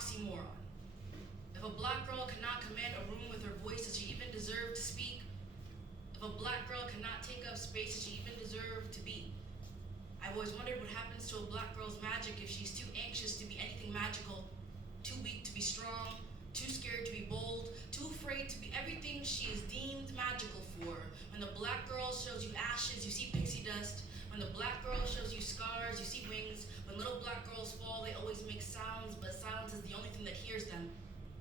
oxymoron. If a black girl cannot command a room with her voice, does she even deserve to speak? If a black girl cannot take up space, does she even deserve to be? I've always wondered what happens to a black girl's magic if she's too anxious to be anything magical, too weak to be strong, too scared to be bold, too afraid to be everything she is deemed magical for. When the black girl shows you ashes, you see pixie dust. When the black girl shows you scars, you see wings. When little black girls fall, they always make sounds, but silence is the only thing that hears them.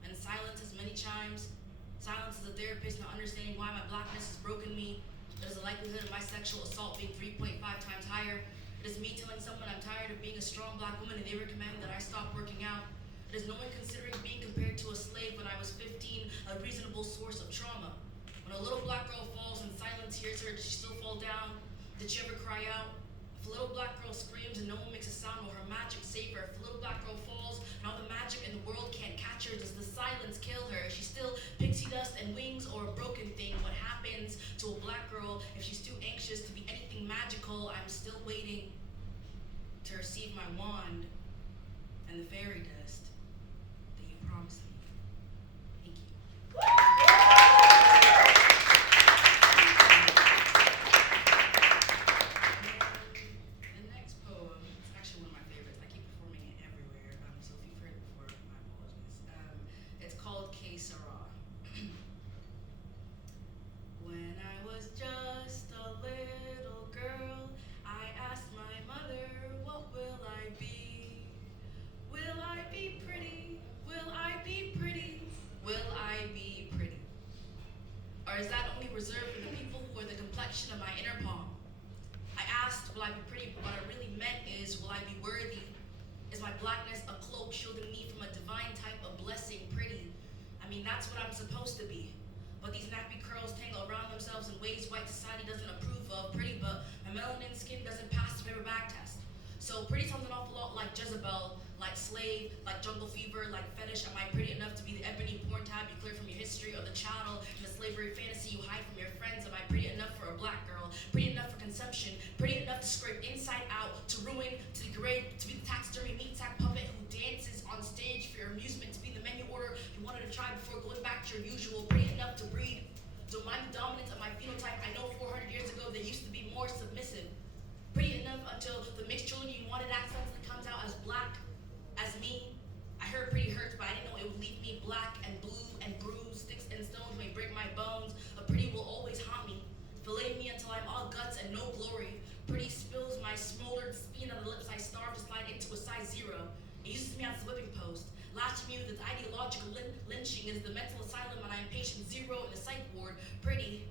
And silence has many chimes. Silence is a therapist not understanding why my blackness has broken me. It is the likelihood of my sexual assault being 3.5 times higher. It is me telling someone I'm tired of being a strong black woman and they recommend that I stop working out. It is no one considering being compared to a slave when I was 15 a reasonable source of trauma. When a little black girl falls and silence hears her, does she still fall down? Did she ever cry out? If a little black girl screams and no one makes a sound, will her magic save her? If a little black girl falls and all the magic in the world can't catch her, does the silence kill her? Is she still pixie dust and wings or a broken thing? What happens to a black girl if she's too anxious to be anything magical? I'm still waiting to receive my wand and the fairy dust that you promised me. Thank you. The next poem, it's actually one of my favorites. I keep performing it everywhere, so if you've heard it before, my apologies. It's called C.A.Y.A. When I was just a little girl, I asked my mother, what will I be? Will I be pretty? Will I be pretty? Will I be pretty? Or is that only reserved for the people who are the complexion of my inner palm? I asked, will I be pretty, but what I really meant is, will I be worthy? Is my blackness a cloak shielding me from a divine type of blessing, pretty? I mean, that's what I'm supposed to be. But these nappy curls tangle around themselves in ways white society doesn't approve of. Pretty, but my melanin skin doesn't pass the paper bag test. So pretty sounds an awful lot like Jezebel, like slave, like jungle fever, like fetish. Am I pretty enough to be the ebony porn tab you clear from your history, or the chattel and the slavery fantasy you hide from your friends? Am I pretty enough for a black girl? Pretty enough for consumption? Pretty enough to scrape inside out, to ruin, to degrade, to be the taxidermy meat sack puppet who dances on stage for your amusement, to be the menu order you wanted to try before going back to your usual? Pretty enough to breed? Don't mind the dominance of my phenotype. I know 400 years ago they used to be more submissive. Pretty enough until the mixed children you wanted accents that comes out as black as me. I heard pretty hurts, but I didn't know it would leave me black and blue and bruised. Sticks and stones may break my bones, but pretty will always haunt me. Fillet me until I'm all guts and no glory. Pretty spills my smoldered spine on the lips I starve to slide into a size 0. It uses me as a whipping post, lashing me with its ideological lynching. It is the mental asylum and I am patient 0 in the psych ward. Pretty,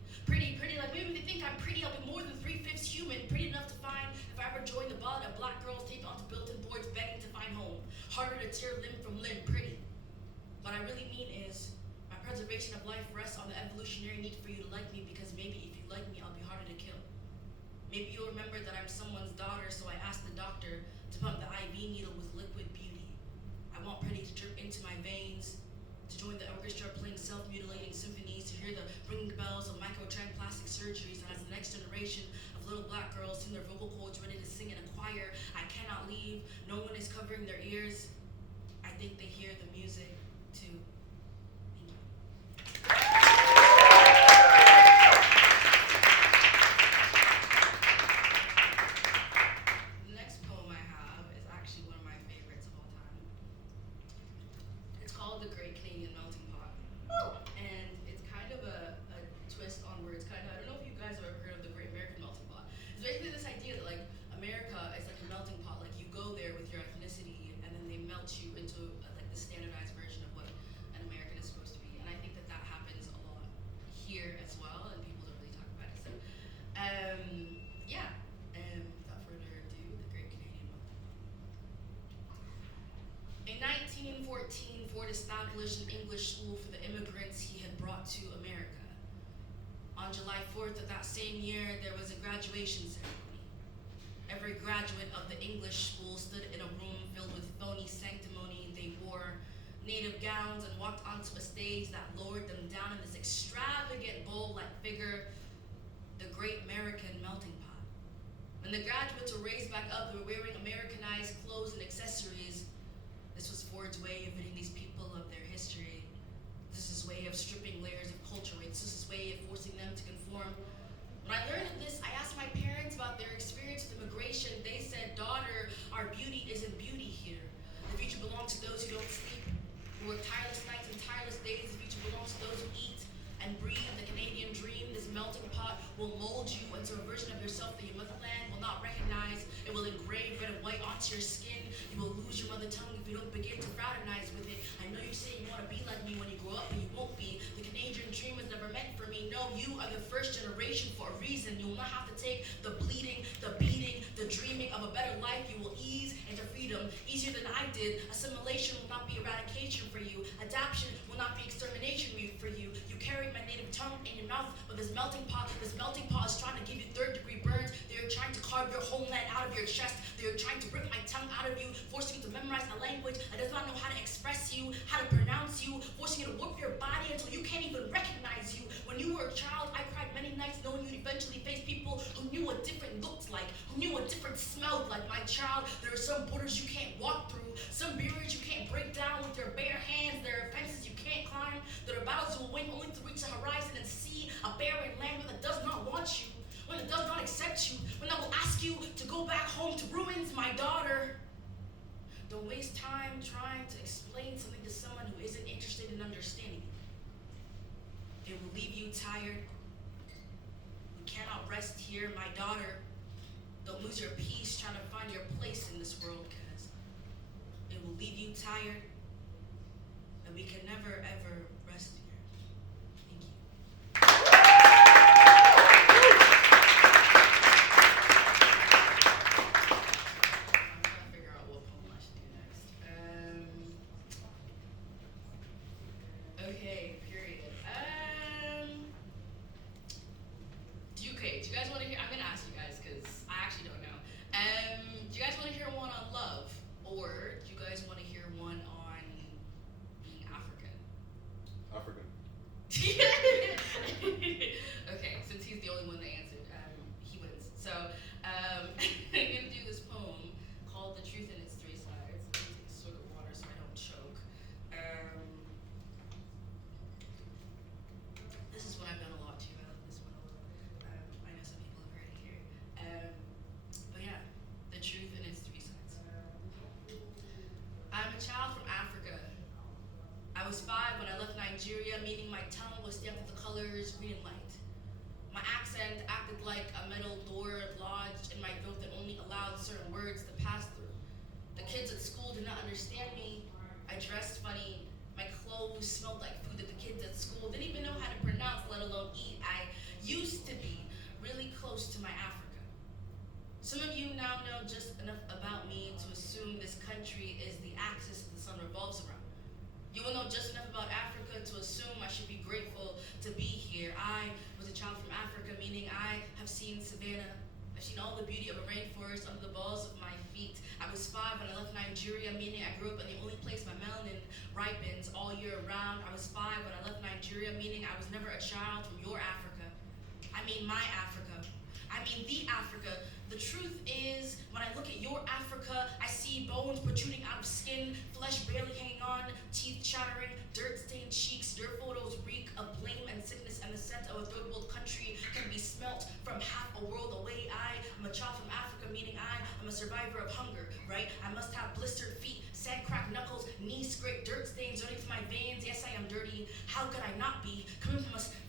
like maybe they think I'm pretty, I'll be more than 3/5 human. Pretty enough to find, if I ever join the ballad of black girls taped onto built-in boards begging to find home. Harder to tear limb from limb, pretty. What I really mean is, my preservation of life rests on the evolutionary need for you to like me, because maybe if you like me, I'll be harder to kill. Maybe you'll remember that I'm someone's daughter, so I asked the doctor to pump the IV needle with liquid beauty. I want pretty to drip into my veins, to join the orchestra playing self-mutilating symphonies, to hear the ringing bells of microtrend plastic surgeries, and as the next generation of little black girls sing their vocal cords ready to sing in a choir, I cannot leave, no one is covering their ears. I think they hear the music too. Thank you. The next poem I have is actually one of my favorites of all time. It's called The Great Canadian Melting Pot. And it's kind of a twist on words. I don't know if you guys have ever heard of the Great American Melting Pot. It's basically this idea that like America is like a melting pot. Like you go there with your ethnicity and then they melt you into like the standardized version of what an American is supposed to be. And I think that that happens a lot here as well, and people don't really talk about it. So, yeah. Without further ado, the Great Canadian Melting Pot. In 1914, Ford established an English school for the immigrants he had brought to America. On July 4th of that same year, there was a graduation ceremony. Every graduate of the English school stood in a room filled with phony sanctimony. They wore native gowns and walked onto a stage that lowered them down in this extravagant bowl-like figure, the Great American Melting Pot. When the graduates were raised back up, they were wearing Americanized clothes and accessories. This was Ford's way of bidding these we don't begin to fraternize with it. I know you say you want to be like me when you grow up, but you won't be. The Canadian dream was never meant for me. No, you are the first generation for a reason. You will not have to take the bleeding, the beating, the dreaming of a better life. You will ease into freedom, easier than I did. Assimilation will not be eradication for you. Adaption will not be extermination for you. You carry my native tongue in your mouth, but this melting pot is trying to give you third-degree burns. They're trying to carve your homeland out of your chest. They're trying to rip my tongue out of you, forcing you to memorize a language that does not know how to express you, how to pronounce you, forcing you to warp your body until you can't even recognize you. When you were a child, I cried many nights knowing you'd eventually face people who knew what different looked like, who knew what different smelled like. My child, there are some borders you can't walk through, some barriers you can't break down with your bare hands. There are fences you can't climb. There are battles you will win only to reach the horizon and see a barren land that does not want you, when it does not accept you, when I will ask you to go back home to ruins, my daughter. Don't waste time trying to explain something to someone who isn't interested in understanding it. It will leave you tired. We cannot rest here, my daughter. Don't lose your peace trying to find your place in this world, because it will leave you tired, and we can never ever rest here. Thank you. Okay, period. Do you guys want to hear? I'm gonna ask you guys because I actually don't know. Do you guys want to hear one on love, or do you guys want to hear one on being African? African. Okay, since he's the only one that answered, he wins. So I'm gonna do this poem called "The Truth in Its Three Sides." Let me take a swig of water so I don't choke. This is what I've done a lot too. I like this one a lot. I know some people have heard it here. But yeah, the truth in its three sides. I'm a child from Africa. I was 5 when I left Nigeria, meaning my tongue was stamped with the colors green and light. My accent acted like a metal door lodged in my throat that only allowed certain words to pass through. The kids at school did not understand me. I dressed funny. My clothes smelled like food that the kids at school didn't even know how to pronounce, let alone eat. I used to be really close to my Africa. Some of you now know just enough about me to assume this country is the axis that the sun revolves around. You will know just enough about Africa to assume I should be grateful to be here. I was a child from Africa, meaning I have seen savannah. I've seen all the beauty of a rainforest under the balls of my feet. I was 5 when I left Nigeria, meaning I grew up in the only place my melanin ripens all year round. I was 5 when I left Nigeria, meaning I was never a child from your Africa. I mean my Africa. I mean the Africa. The truth is, when I look at your Africa, I see bones protruding out of skin, flesh barely hanging on, teeth chattering, dirt-stained cheeks. Your photos reek of blame and sickness, and the scent of a third world country can be smelt from half a world away. I am a child from Africa, meaning I am a survivor of hunger, right? I must have blistered feet, sand-cracked knuckles, knees scraped, dirt stains running through my veins. Yes, I am dirty. How could I not be?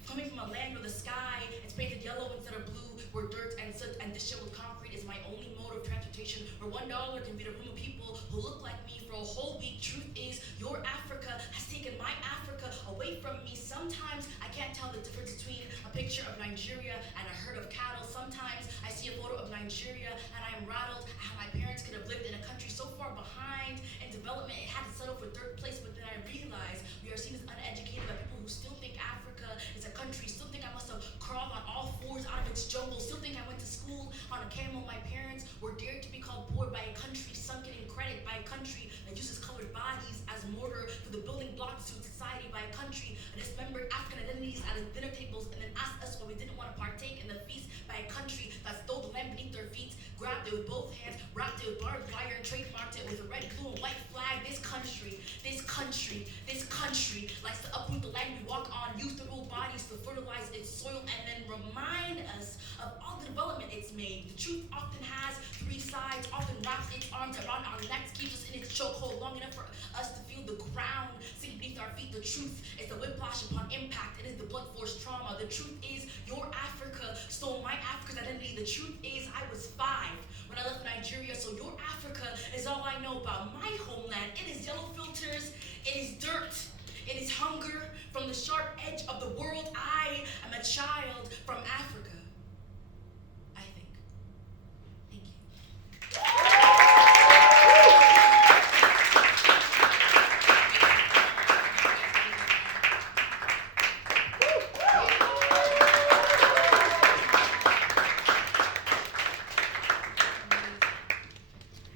Coming from a land where the sky is painted yellow instead of blue, where dirt and soot and this shit with concrete is my only mode of transportation, where $1 can feed a room of people who look like me for a whole week. Truth is, your Africa has taken my Africa away from me. Sometimes I can't tell the difference between a picture of Nigeria and a herd of cattle. Sometimes I see a photo of Nigeria and I am rattled at how my parents could have lived in a country so far behind in development it had to settle for third place. But then I realize we are seen as uneducated by people who still think Africa is a country, still think I must have crawled on all fours out of its jungle, still think I went to school on a camel. My parents were dared to be called poor by a country sunken in credit, by a country that uses colored bodies as mortar for the building blocks to society, by a country that dismembered African identities at its dinner tables and then asked us when we didn't want to partake in the feast, by a country that stole the land beneath their feet, grabbed it with both hands, wrapped it with barbed wire and trademarked it with a red, blue, and white flag. This country likes to uproot the land we walk on, use the old bodies to fertilize its soil, and then remind us of all the development it's made. The truth often has 3 sides, often wraps its arms around our necks, keeps us in its chokehold long enough for us to feel the ground sink beneath our feet. The truth is the whiplash upon impact. It is the blunt force trauma. The truth is your Africa stole my Africa's identity. The truth is I was 5 when I left Nigeria, so your Africa is all I know about my homeland. It is monsters, it is dirt, it is hunger from the sharp edge of the world. I am a child from Africa, I think. Thank you.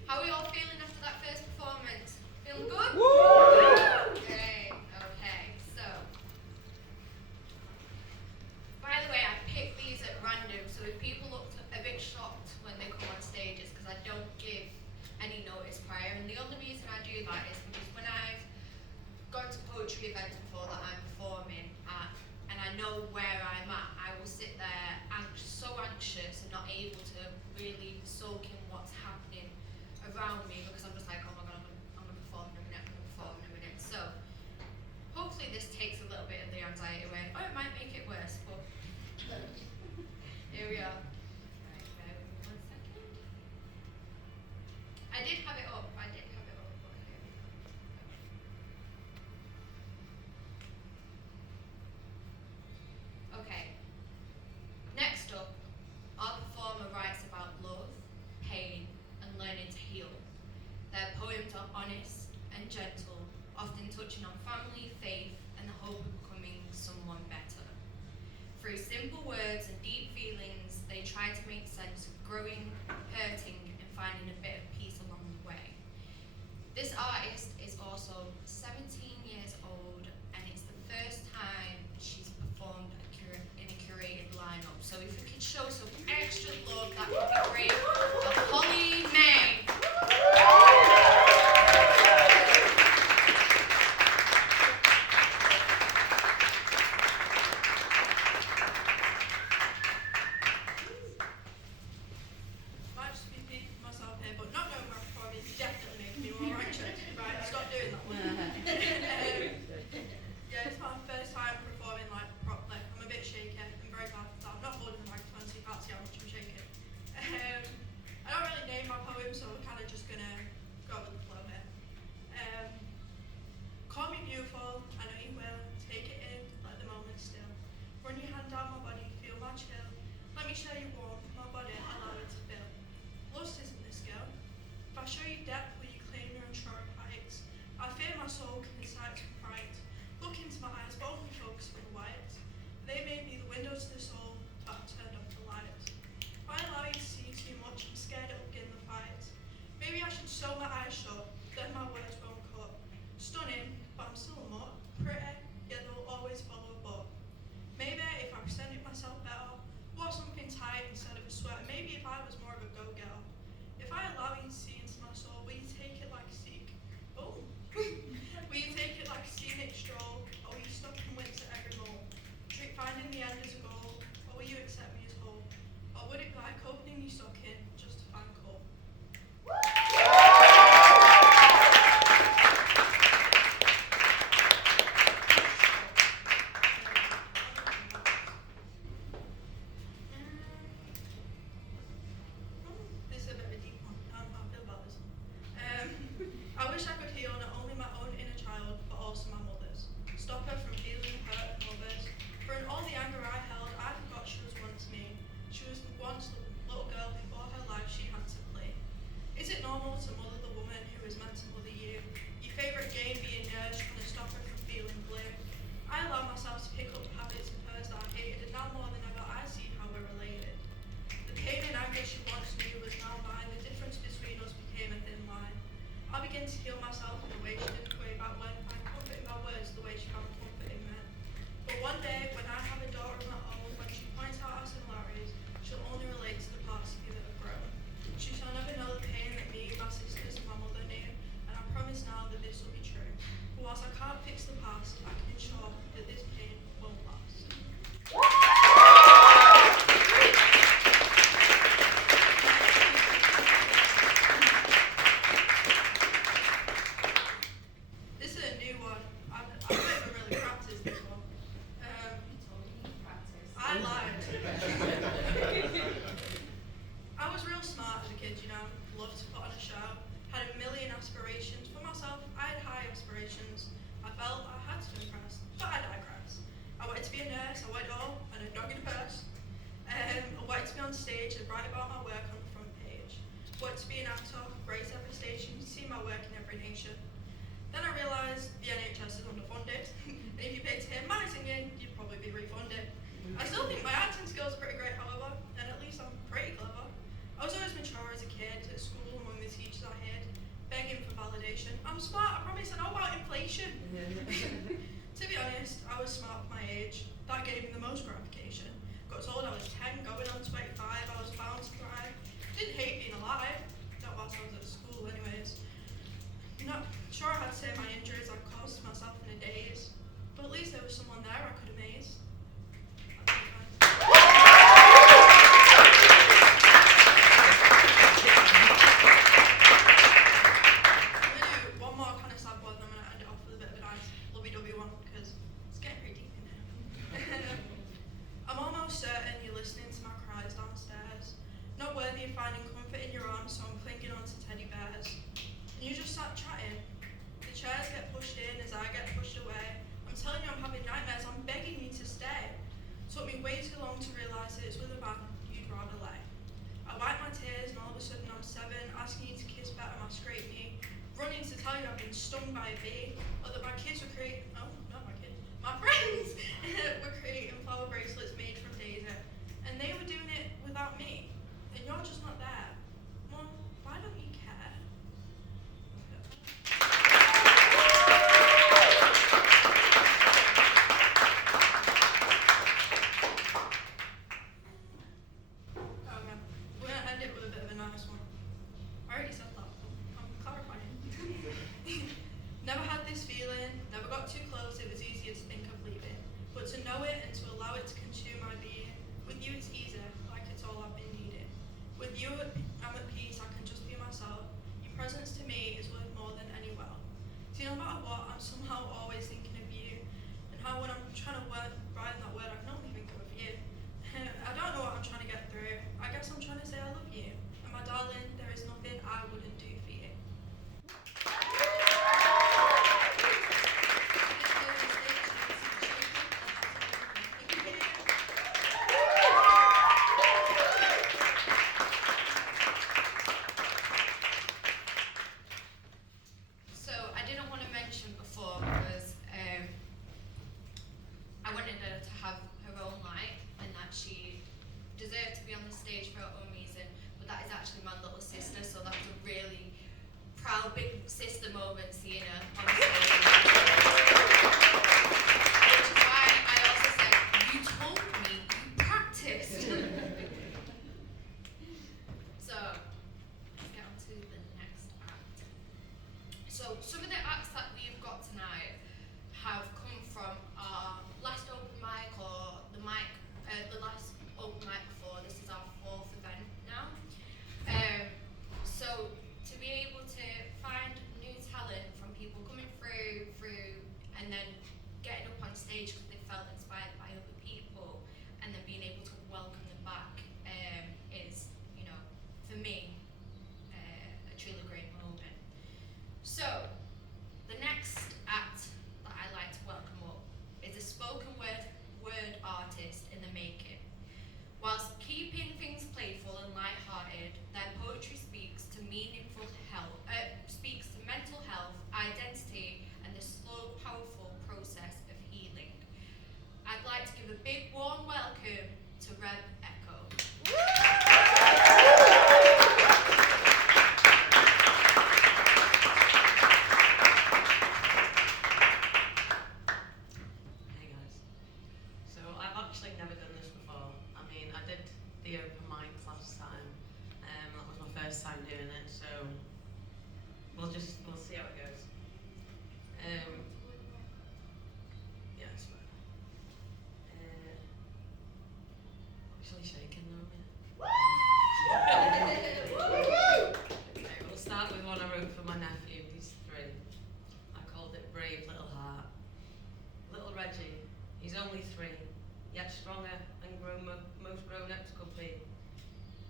How are we all feeling after that first performance? Feeling good? Okay. So, by the way, I picked these at random, so if people look a bit shocked when they come on stage, it's because I don't give any notice prior. And the only reason I do that is because when I've gone to poetry events before that I'm performing at, and I know where I'm at, I will sit there so anxious and not able to really soak in what's happening around me because I'm just like, oh my god, I'm gonna perform in a minute, So hopefully this takes a little bit of the anxiety away. Or it might make it worse, but here we are. Right, bear with me 1 second. I did have it up, but here we go. Okay. Next up, our performer writes about love, pain, and learning to heal. Their poems are honest and gentle, often touching on family, faith, and the hope of becoming someone better. Through simple words and deep feelings, they try to make sense of growing, hurting, and finding a bit of peace along the way. This artist is also 17 years old, and it's the first time she's performed in a curated lineup. So if we could show some extra love, that would be great. For Holly May. Might just be beating myself here, but not knowing my performance definitely makes me more anxious. Right, stop doing that one. Yeah, it's my first time performing like properly. I'm a bit shaky. I'm very glad that I'm not holding the microphone, so you can't see how much I'm shaking. I don't really name my poem, so we're kind of just gonna go with the flow here. Call me beautiful, I know you will. Take it in, let the moment still. Run your hand down my body, feel my chill. Let me show you warmth, my body, allow it to fill. Lust isn't this girl. If I show you depth, will you claim your unsure heights? I fear my soul can incite to fright. Look into my eyes, but only focus on the white. They may be the windows to the soul, but I've turned off the light. If I allow you to see too much, I'm scared it'll begin the fight. Maybe I should sew my eyes shut, then my words won't cut. Stunning, but I'm still a mutt. Pretty, yet they'll always follow a butt. Maybe if I presented myself better, wore something tight instead of a sweater. Maybe if I was more of a go-getter. If I allow you to see into my soul, will you take it like a will you take it like a scenic stroll, or will you stop and wince at every mole? Finding the end as a goal, or will you accept me as whole? Or would it be like opening your stocking just to find coal? This is a bit of a deep one. I feel about this one. I wish I could heal not only my own inner child, but also my mother's. Stop her from feeling hurt from others. For in all the anger I held, I forgot she was once me. She was once the little girl before her life she had to play. Is it normal to mother the woman who is meant to mother you? Your favourite game being nurse, trying to stop her from feeling blue. I allowed myself to pick up habits of hers that I hated, and now more than ever I see how we're related. The pain and anger she once knew was now mine. The difference between us became a thin line. I began to heal myself in a way she didn't way back when. Find comfort in my words the way she found comfort in men. But one day, when I have a daughter of my own, when she points out our similarities, she'll only relate to the parts of me that have grown. She shall never know the pain that me, my sisters, and my mother knew, and I promise now that this will be true. But whilst I can't fix the past, I can ensure that this pain won't last. This is a new one. I've not even really practiced this one. I lied. I was real smart as a kid, you know, loved to put on a show, had a million aspirations. For myself, I had high aspirations. so I went home and a dog in a purse. I wanted to be on stage and write about my work on the front page. Wanted to be an actor, raise every station, see my work in every nation. Then I realised the NHS is underfunded, and if you paid to hear my singing, you'd probably be refunded. I still think my acting skills are pretty great, however, and at least I'm pretty clever. I was always mature as a kid, at school among the teachers I hid, begging for validation. I'm smart, I promise, I know about inflation. To be honest, I was smart for my age. That gave me the most gratification. Got told I was 10, going on 25, I was bound to thrive. Didn't hate being alive, not whilst I was at school anyways. Not sure I had to say my injuries I caused myself in a daze, but at least there was someone there I could amaze. Finding comfort in your arms, so I'm clinging on to teddy bears. And you just sat chatting. The chairs get pushed in as I get pushed away. I'm telling you I'm having nightmares, I'm begging you to stay. Took me way too long to realise that it's with a man you'd rather lay. I wipe my tears and all of a sudden I'm 7, asking you to kiss better my scrape knee. Running to tell you I've been stung by a bee, or that my kids were creating, oh, not my kids, my friends were creating flower bracelets made from daisy. And they were doing it without me. And you're just not there. Well, why don't you care? Okay, we're gonna end it with a bit of a nice one. I already said that, but I'm clarifying. Never had this feeling, never got too close, it was easier to think of leaving. But to know it and to allow it to consume my being, with you it's easier, like it's all I've been needing. With you, I'm at peace, I can just be myself. Your presence to me is worth more than any wealth. See, no matter what, I'm somehow always thinking of you, and how when I'm trying to write that word, I can only think of you. I don't know what I'm trying to get through. I guess I'm trying to say I love you. And my darling, there is nothing I wouldn't do for you. Big sister moment seeing her on stage. Which is why I also said, you told me you practiced. So, let's get on to the next act. So, some of the acts that we've got tonight have come from our last open mic, or the last open mic before. This is our 4th event now. So, to be able to find new talent from people coming through, and then getting up on stage because they felt inspired by other people, and then being able to welcome them back is, for me, a truly great moment. So, the next act that I like to welcome up is a spoken word artist in the making. Whilst keeping things playful and light-hearted, their poetry speaks to mental health, identity, and the slow, powerful process of healing. I'd like to give a big warm welcome to Reb Echo. Hey guys. So I've actually never done this before. I mean, I did the open mic last time. That was my first time doing it, so we'll see how it goes. Yeah, it's fine. Actually shaking now. Okay, we'll start with one I wrote for my nephew. He's 3. I called it Brave Little Heart. Little Reggie, he's only 3, yet stronger than most grown-ups could be.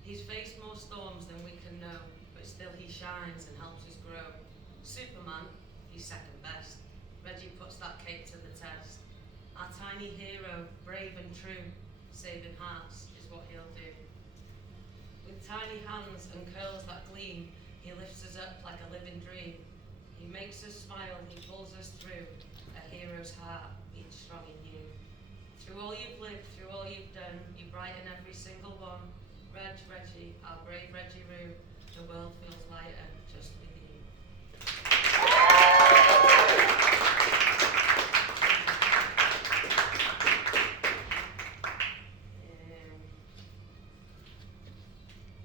He's faced more storms than we can know, but still he shines and helps us grow. Superman, he's second best. Reggie puts that cake to the test. Our tiny hero, brave and true, saving hearts is what he'll do. With tiny hands and curls that gleam, he lifts us up like a living dream. He makes us smile, he pulls us through, a hero's heart beats strong in you. Through all you've lived, through all you've done, you brighten every single one. Reggie, our brave Reggie Roo, the world feels lighter just with you.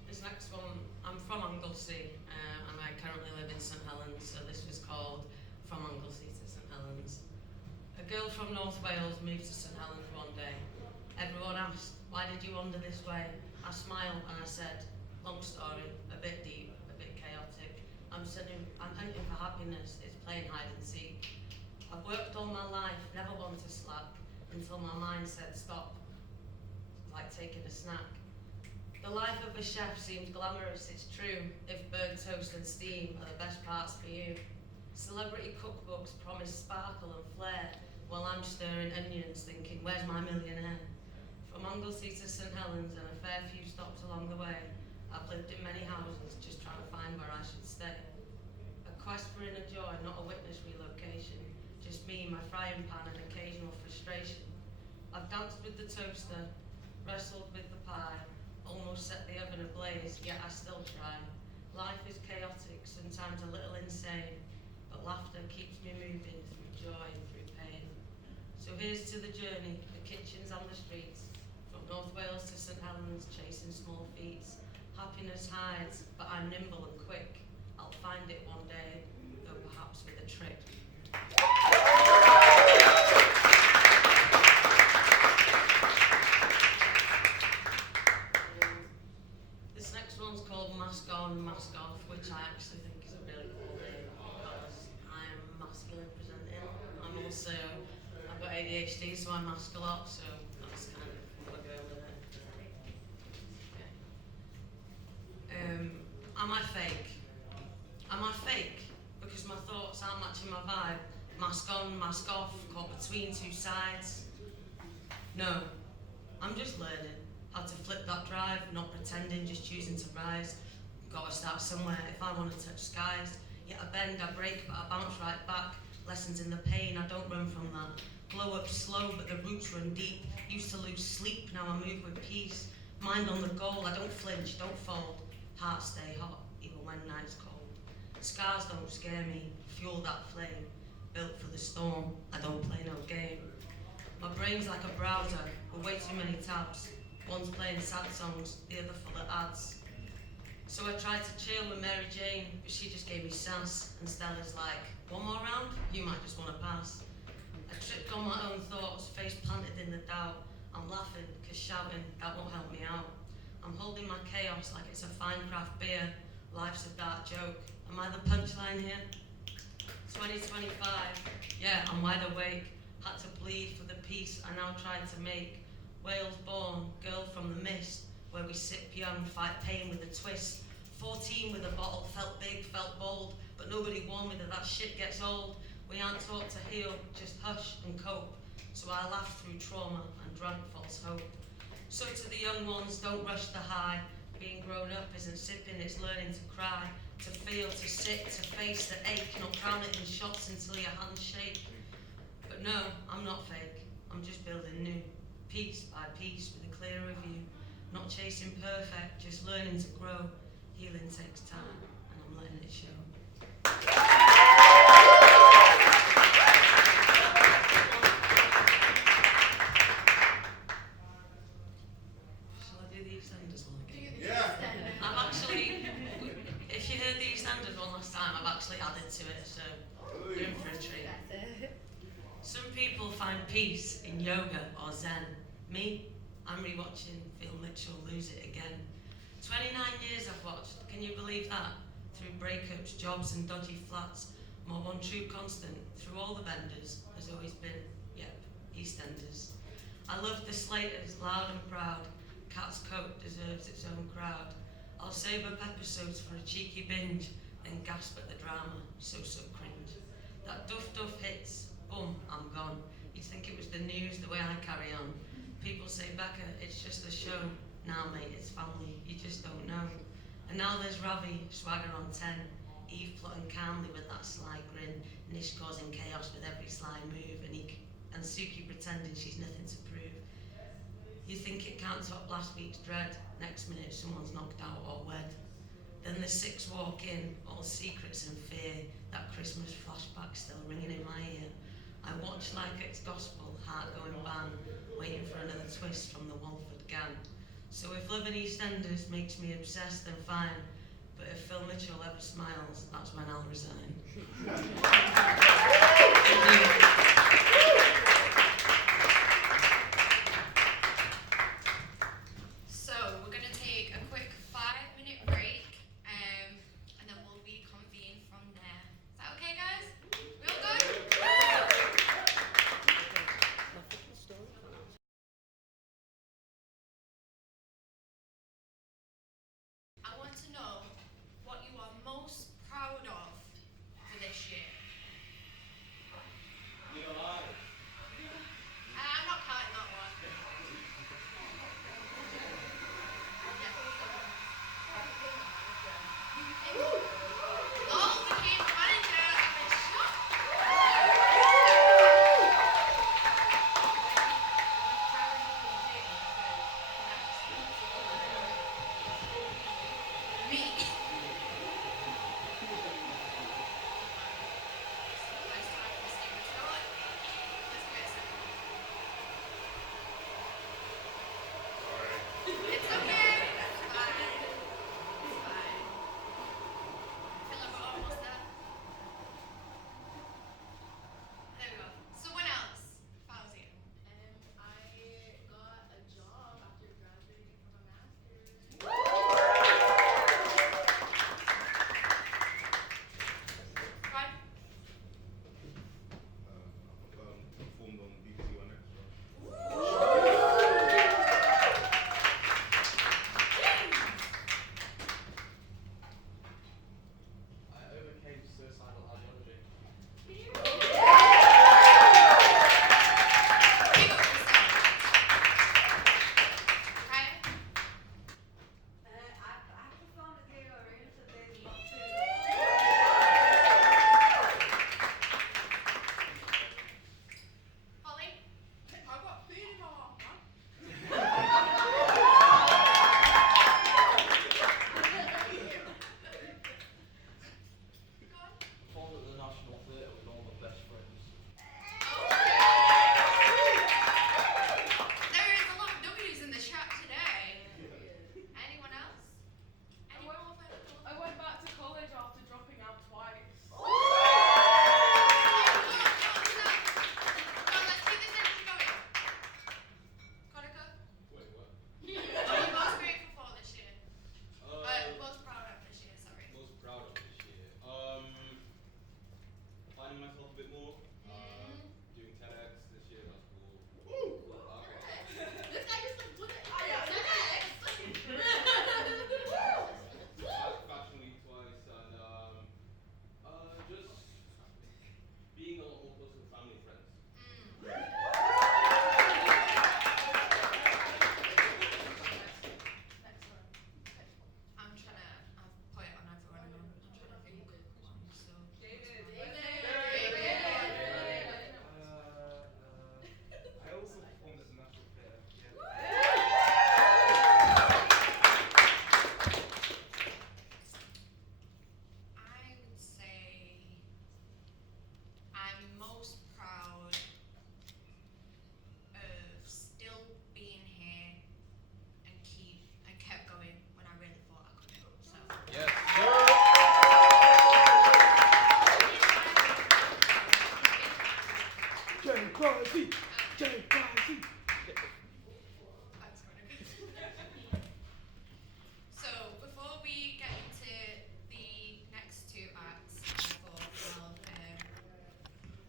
This next one, I'm from Anglesey, and I currently live in St Helens, so this was called From Anglesey to St Helens. A girl from North Wales moved to St Helens one day. Everyone asked, why did you wander this way? I smiled and I said, long story, a bit deep, a bit chaotic. I'm hunting for happiness, it's playing hide and seek. I've worked all my life, never one to slack, until my mind said stop, like taking a snack. The life of a chef seems glamorous, it's true, if burnt toast and steam are the best parts for you. Celebrity cookbooks promise sparkle and flair, while I'm stirring onions thinking, where's my millionaire? From Anglesey to St Helens and a fair few stops along the way, I've lived in many houses just trying to find where I should stay. A quest for inner joy, not a witness relocation, just me, my frying pan and occasional frustration. I've danced with the toaster, wrestled with the pie, almost set the oven ablaze, yet I still try. Life is chaotic, sometimes a little insane, but laughter keeps me moving through joy and through pain. So here's to the journey, the kitchens and the streets, from North Wales to St Helens, chasing small feats. Happiness hides, but I'm nimble and quick. I'll find it one day, though perhaps with a trick. This next one's called Mask On, Mask Off, which I actually think is a really cool name because I am masculine presenting. I'm also, I've got ADHD, so I mask a lot, so that's kind of what I go with it. Am I fake? Am I fake? Because my thoughts aren't matching my vibe. Mask on, mask off, caught between two sides. No, I'm just learning how to flip that drive, not pretending, just choosing to rise. Gotta start somewhere if I want to touch skies. Yet I bend, I break, but I bounce right back. Lessons in the pain, I don't run from that. Blow up slow, but the roots run deep. Used to lose sleep, now I move with peace. Mind on the goal, I don't flinch, don't fold. Heart stay hot, even when night's cold. Scars don't scare me, fuel that flame. Built for the storm, I don't play no game. My brain's like a browser, with way too many tabs. One's playing sad songs, the other full of ads. So I tried to chill with Mary Jane, but she just gave me sass. And Stella's like, one more round? You might just want to pass. I tripped on my own thoughts, face planted in the doubt. I'm laughing, cause shouting, that won't help me out. I'm holding my chaos like it's a fine craft beer. Life's a dark joke. Am I the punchline here? 2025, yeah, I'm wide awake. Had to bleed for the peace I now tried to make. Wales born, girl from the mist, where we sip young, fight pain with a twist. 14 with a bottle, felt big, felt bold, but nobody warned me that shit gets old. We aren't taught to heal, just hush and cope. So I laughed through trauma and drank false hope. So to the young ones, don't rush the high. Being grown up isn't sipping, it's learning to cry. To feel, to sit, to face the ache, not drown it in shots until your hands shake. But no, I'm not fake, I'm just building new. Piece by piece with a clear review. Not chasing perfect, just learning to grow. Healing takes time, and I'm letting it show. Shall I do the EastEnders one again? Yeah. I've actually, if you heard the EastEnders one last time, I've actually added to it, so you're in for a treat. Some people find peace in yoga or Zen. Me, I'm rewatching Phil Mitchell lose it again. 29 years I've watched, can you believe that? Through breakups, jobs and dodgy flats, my one true constant through all the benders has always been, yep, EastEnders. I love the Slaters, loud and proud. Cat's coat deserves its own crowd. I'll save up episodes for a cheeky binge, then gasp at the drama, so cringe. That duff hits, boom, I'm gone. You'd think it was the news Becca, it's just a show. Now, mate, it's family. You just don't know. And now there's Ravi, swagger on 10. Eve plotting calmly with that sly grin. Nish causing chaos with every sly move. And Suki pretending she's nothing to prove. You think it can't top last week's dread. Next minute, someone's knocked out or wed. Then the six walk in, all secrets and fear. That Christmas flashback still ringing in my ear. I watch like it's gospel, heart going bang, waiting for another twist from the Walford gang. So if loving EastEnders makes me obsessed, then fine. But if Phil Mitchell ever smiles, that's when I'll resign. So we're going to take a quick 5-minute break, and then we'll reconvene from there. Is that okay, guys? We all good? I want to know what you are most proud of for this year. I'm not counting that one. Oh, became manager of a shop. Me. It's okay. It's fine. It's fine. I feel like we're almost there. There we go. Someone else. Fauzi. I got a job after graduating from a master's. Rod. Performed on BBC One Extra. I overcame suicidal ideology. Big up yourself. Okay. I performed at the Arena today. Holly. I got food in my mouth, man. Go on. Performed at the National Theatre with all my best friends. There is a lot of W's in the chat today. Anyone else? Any more vocal? I went back to college after dropping out twice. Come on, let's keep this energy going. Konica, Wait, what? what are you most grateful for this year? Most proud of this year, sorry. Most proud of this year. Finding myself a bit more. Doing TEDx this year. That's cool. This guy just like put it. Fashion Week twice, and just being a lot more close with family and friends. I'm trying to, I've put it on everyone and I'm trying to think one, so. David. I also performed at the National Theatre. Yeah. I would say I'm most proud of still being here and kept going when I really thought I couldn't. So Yes. Thanks, Monica. So before we get into the next two acts, I thought I'll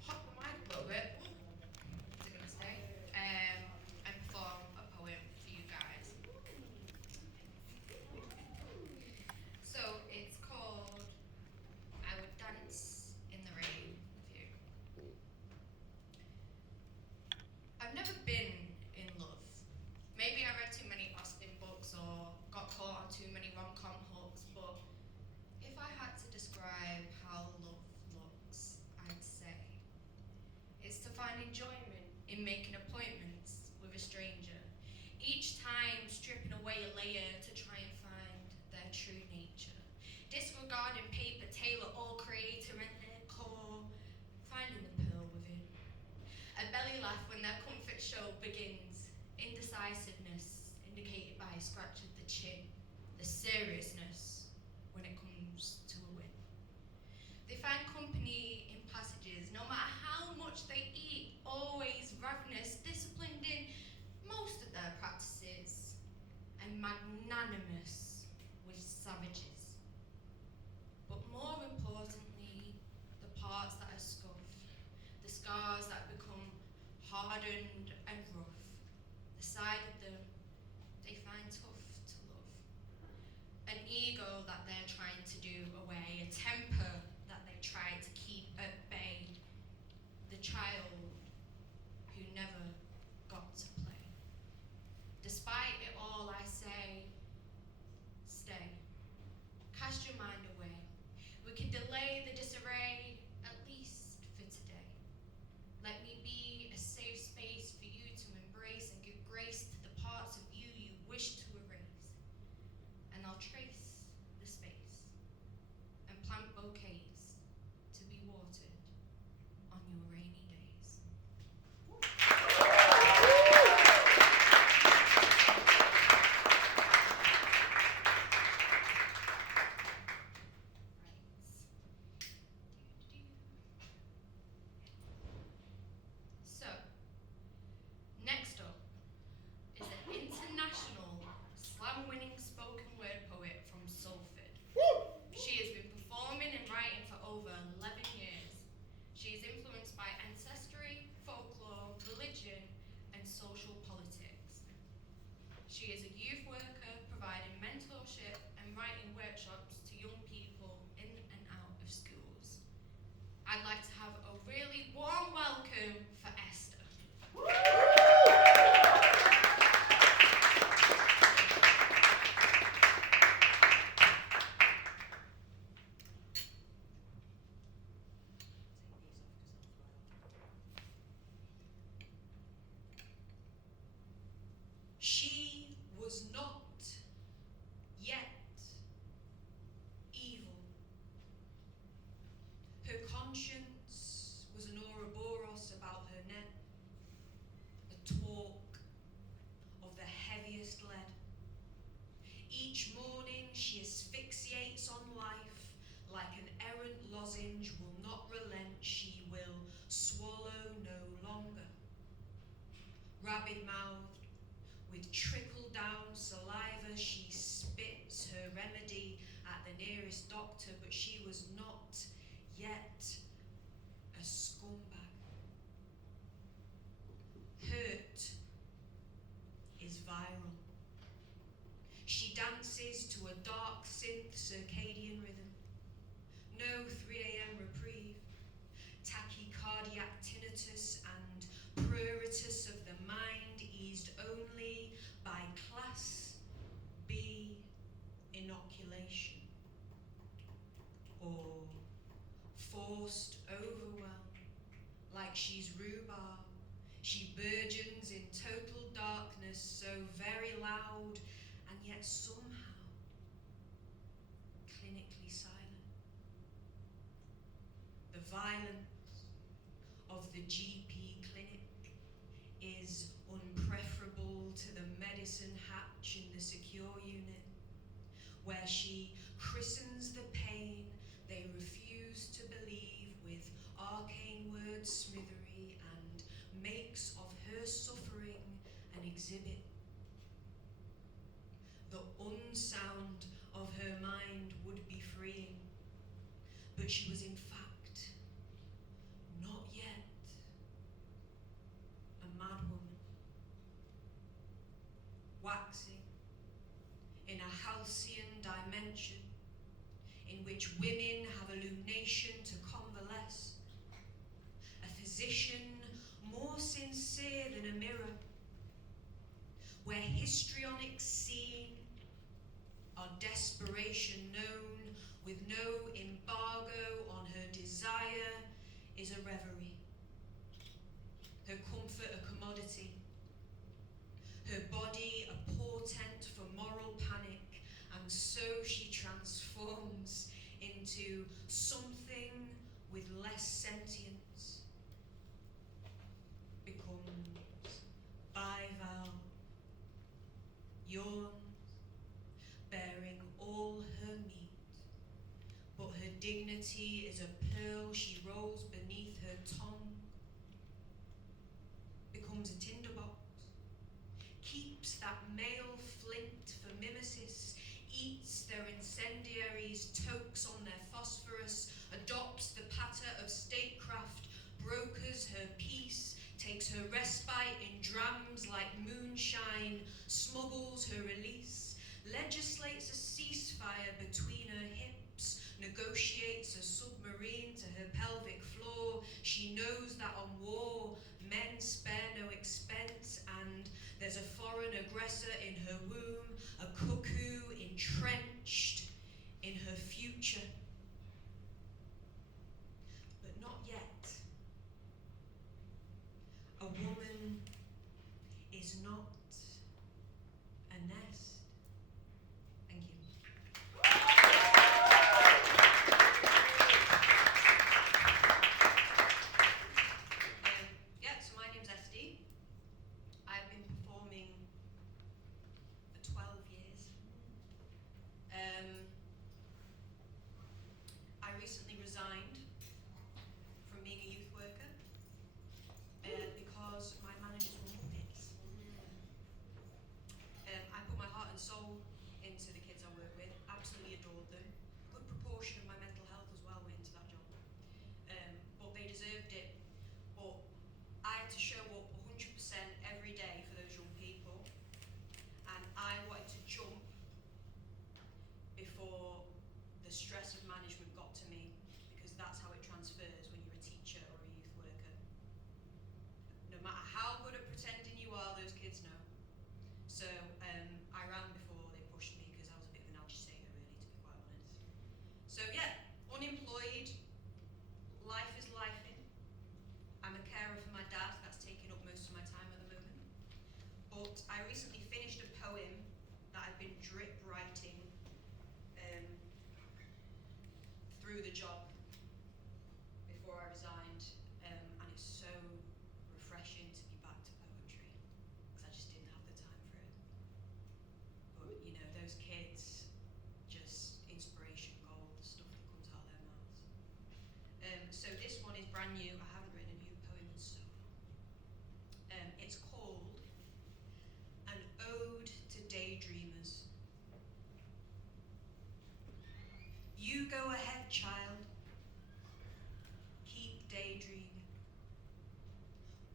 hop the mic a little bit. Is it gonna stay? And perform a poem for you guys. So it's called I Would Dance in the Rain with You. I've never been in making appointments with a stranger, each time stripping away a layer to try and find their true nature, disregarding paper, tailor, or creator and their core, finding the pearl within. A belly laugh when their comfort show begins, indecisiveness indicated by a scratch of the chin, the seriousness when it comes to a win. They find company in passages, no matter how much they eat, always ravenous, disciplined in most of their practices, and magnanimous with savages. But more importantly, the parts that are scuffed, the scars that become hardened and rough, the side of them they find tough to love. An ego that they're trying to do away, a temper that they try to keep at bay, the child who never got to play. Despite it all, I say, stay. Cast your mind away. We can delay the disarray, at least for today. Let me be a safe space for you to embrace and give grace to the parts of you you wish to erase. And I'll trace the space and plant bouquets to be watered on your rainy days. So, next up is an international slam-winning spoken word poet from Salford. She has been performing and writing for over 11 years. She is influenced by ancestry, folklore, religion, and social politics. She is a youth worker providing mentorship and writing workshops to young people in and out of schools. I'd like to have a really warm welcome for Esther. She was not yet evil. Her conscience was an Ouroboros about her neck, a talk of the heaviest lead. Each morning she asphyxiates on life like an errant lozenge, will not relent, she will swallow no longer. Rabid-mouthed, with trickle-down saliva, she spits her remedy at the nearest doctor, but she was not yet a scumbag. Hurt is viral. She dances to a dark synth circadian rhythm. No 3 a.m. reprieve. Tachycardiac tinnitus and pruritus of the mind eased only by class B inoculation or forced overwhelm. Like she's rhubarb, she burgeons in total darkness, so very loud and yet somehow clinically silent. The violence of the GP clinic is unpreferable to the medicine hatch in the secure unit, where she christens the pain they refuse to believe with arcane wordsmithery and makes of her suffering an exhibit. The unsound of her mind would be freeing, but she was in fact not yet a mad woman, waxing in a halcyon dimension in which women have illumination to convalesce, a physician more sincere than a mirror, where histrionic seeing our desperation known with no embargo on her desire is a reverie, her comfort a oddity. Her body a portent for moral panic, and so she transforms into something with less sentience. Becomes bivalve, yawns, bearing all her meat, but her dignity is a pearl she rolls beneath her tongue. Becomes a tinderbox, keeps that male flint for mimesis, eats their incendiaries, tokes on their phosphorus, adopts the patter of statecraft, brokers her peace, takes her respite in drams like moonshine, smuggles her release, legislates a ceasefire between her hips, negotiates a submarine to her pelvic floor. She knows that on war, men spare no expense, and there's a foreign aggressor in her womb, a cuckoo entrenched in her future. But not yet. A woman is not a nest. Thank you. So my name's Esty. I've been performing for 12 years. I recently resigned from being a youth worker because my managers were muppets. I put my heart and soul into the kids I work with, absolutely adored them. A good proportion of my mental health as well went into that job. But they deserved it. But I had to show up 100% every day for those young people, and I wanted to jump before the stress of management got to me, because that's how it transfers when you're a teacher or a youth worker. No matter how good at pretending you are, those kids know. So I ran before they pushed me, because I was a bit of an agitator, really, to be quite honest. So yeah, unemployed, life is lifing. I'm a carer for my dad, that's taking up most of my time at the moment. But I recently finished a poem that I've been drip writing through the job before I resigned, and it's so refreshing to be back to poetry, because I just didn't have the time for it. But you know, those kids, just inspiration gold, the stuff that comes out of their mouths. So this one is brand new. I haven't written a new poem in so long. It's called An Ode to Daydreamers. You go ahead, child. Keep daydreaming.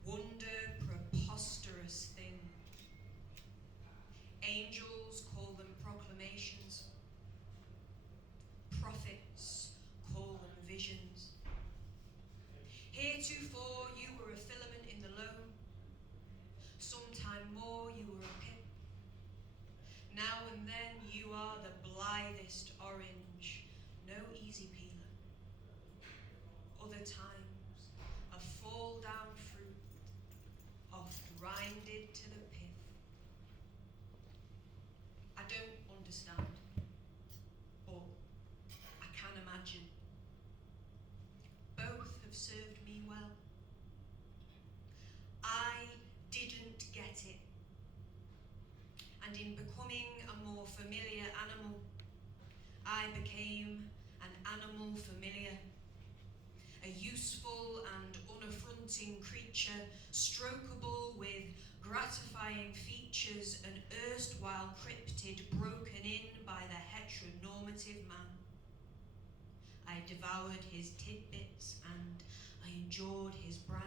Wonder, preposterous thing. Angels call them proclamations. Prophets call them visions. Heretofore you were a filament in the loam. Sometime more you were a pip. Now and then you are the blithest orange, no easy peeler. Other times a fall down fruit, oft grinded to the pith. I don't understand, but I can imagine. Both have served me well. I didn't get it. And in becoming a more familiar animal, I became an animal familiar. A useful and unaffronting creature, strokeable with gratifying features, an erstwhile cryptid broken in by the heteronormative man. I devoured his tidbits and I endured his brand.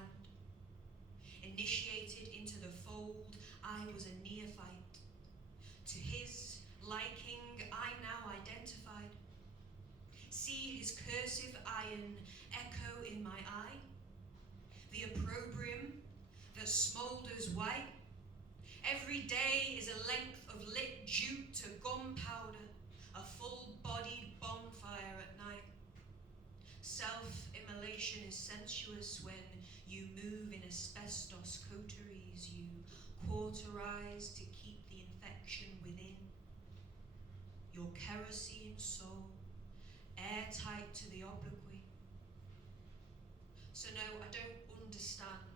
Initiated into the fold, I was a neophyte. To his liking, I now identified. See his cursive iron echo in my eye, the opprobrium that smoulders white. Every day is a length of lit jute to gunpowder, a full-bodied bonfire at night. Self-immolation is sensuous when You move in asbestos coteries, you cauterize to keep the infection within. Your kerosene soul, airtight to the obloquy. So no, I don't understand,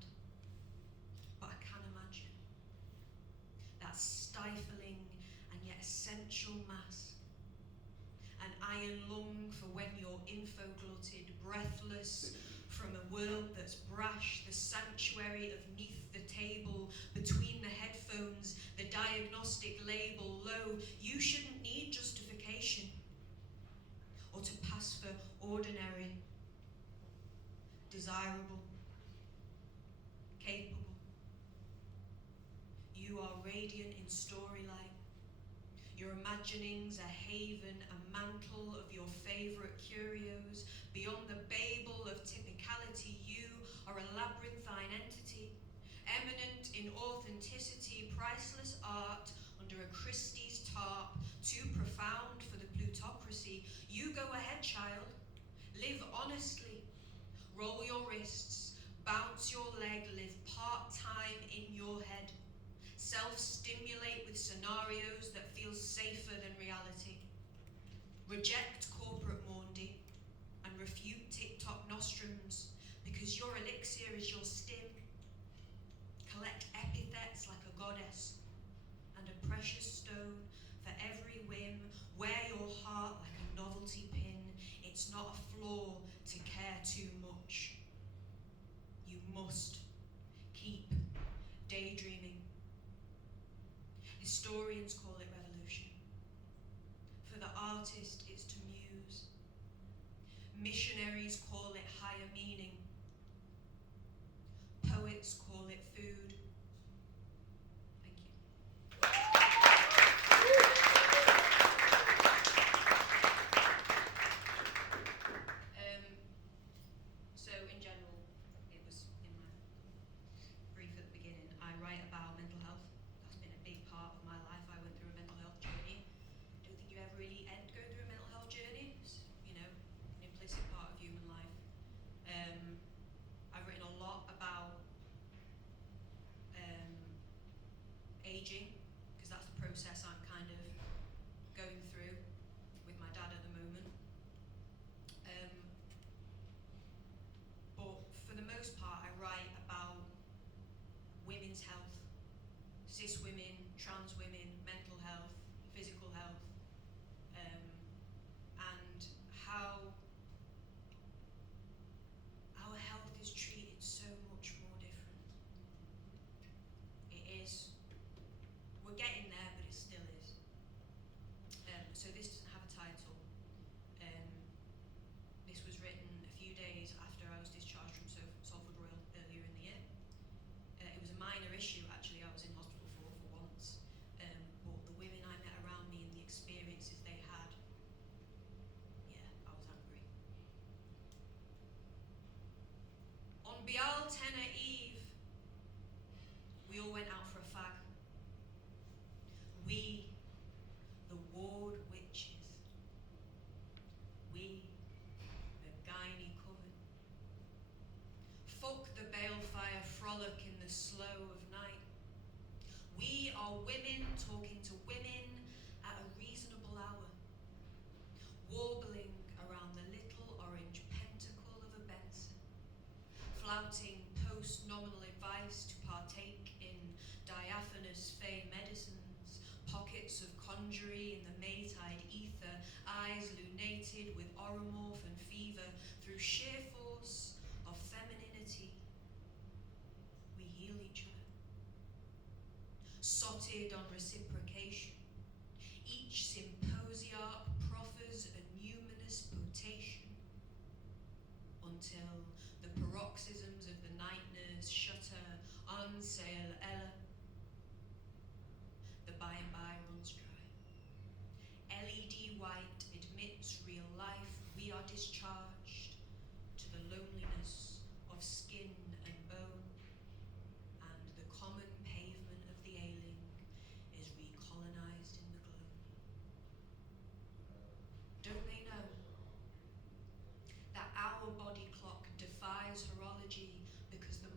but I can imagine that stifling and yet essential mass. An iron lung for when you're info-glutted, breathless, from a world that's brash, the sanctuary of neath the table, between the headphones, the diagnostic label, low, you shouldn't need justification or to pass for ordinary, desirable, capable. You are radiant in storyline. Your imaginings a haven, a mantle of your favourite curios. Beyond the babel of typicality, you are a labyrinthine entity, eminent in authenticity, priceless art under a Christie's tarp, too profound for the plutocracy. You go ahead, child. Live honestly. Roll your wrists, bounce your leg, live part-time in your head. Self-stimulate with scenarios that feel safer than reality. Reject corporate maundy and refute TikTok nostrums because your elixir is your stim. Collect epithets like a goddess and a precious stone for every whim. Wear your heart like a novelty pin. It's not a flaw to care too much. You must keep daydreaming. Historians call it revolution. For the artist, it's to muse. Missionaries call it higher meaning. Poets call it food. Thank you. So in general, it was in my brief at the beginning, I write about mental health. That's been a big part of my life. I went through a mental health journey. Don't think you ever really end going through a mental health journey. It's, you know, an implicit part of human life. I've written a lot about aging, because that's the process I'm kind of going through with my dad at the moment. But for the most part, I write about women's health, cis women, trans women, mental health, physical health, and how our health is treated so much more different. It is. We're getting there, but it still is. So this doesn't have a title. This was written a few days after I was discharged from Salford Royal earlier in the year. It was a minor issue, actually. I was in hospital for once. But the women I met around me and the experiences they had, yeah, I was angry. On Bial Tenor Eve, we all went out for a fag. We, the ward witches. We, the gynae coven. Fuck the balefire frolic in the slow of night. We are women talking to women at a reasonable hour, warbling around the little orange pentacle of a Benson, flouting post-nominal advice to partake in diaphanous fey medicines, pockets of conjury in the Maytide ether, eyes lunated with oromorph and fever. Through sheer force of femininity, we heal each other. Sotted on reciprocation, each symposiarch proffers a numinous potation until the paroxysms of the night nurse shutter on sail Ella. The by and by runs dry. LED white admits real life. We are discharged to the loneliness of skin and bone, and the common pavement of the ailing is recolonized in the gloam. Don't they know that our body clock defies horology because the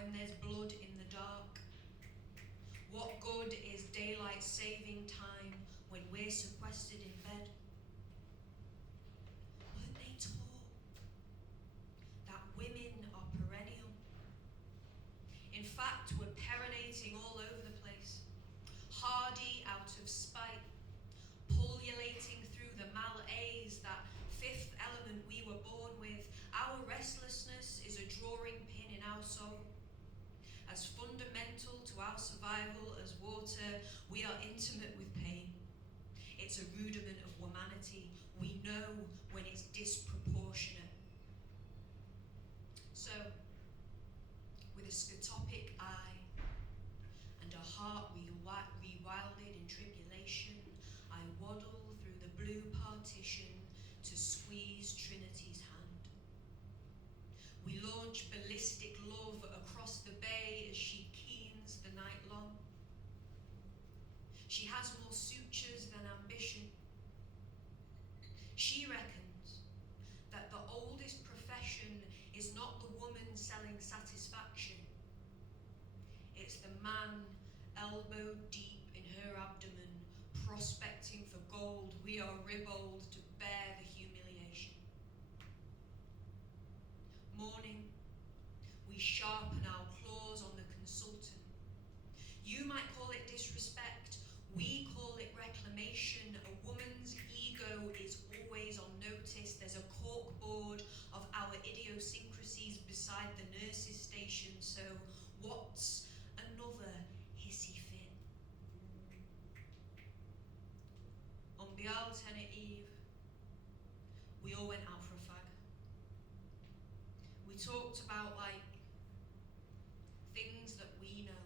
when there's blood in the dark? What good is daylight saving time when we're sequestered in bed? Weren't they taught that women are perennial? In fact, we're perinating all over the place, hardy out of spite, pullulating through the malaise, that fifth element we were born with. Our restlessness is a drawing pin in our soul. As fundamental to our survival as water, we are intimate with pain. It's a rudiment of womanity. We know when it's disproportionate. So, with a scotopic eye and a heart rewilded in tribulation, I waddle through the blue partition to squeeze Trinity's hand. We launch ballistic love across the bay as she keens the night long. She has more sutures than ambition. She reckons that the oldest profession is not the woman selling satisfaction. It's the man elbow deep in her abdomen, prospecting for gold. We are ribald to bear the humiliation. Morning, we sharpen our claws on the consultant. You might call it disrespect, we call it reclamation. A woman's ego is always on notice. There's a corkboard of our idiosyncrasies beside the nurse's station, so what's another hissy fit? On Beal Tenor Eve, we all went out for a fag. We talked about, like, things that we know.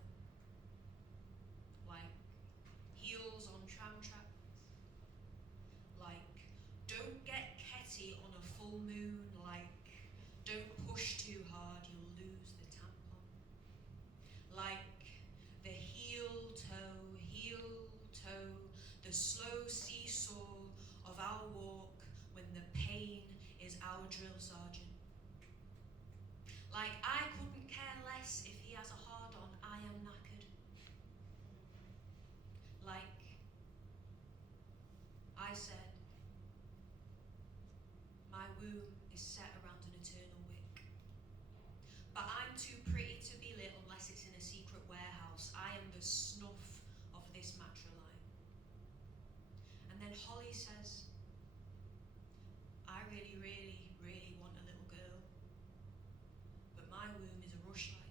Like, heels on tram tracks. Like, don't get ketty on a full moon. Like, don't push too hard, you'll lose the tampon. Like, the heel toe, the slow seesaw of our walk when the pain is our drill sergeant. Like, I couldn't care less if he has a hard-on, I am knackered. Like, I said, my womb is set around an eternal wick. But I'm too pretty to be lit unless it's in a secret warehouse. I am the snuff of this matroline. And then Holly says, I really, really, really want a little girl. But my womb is a rushlight.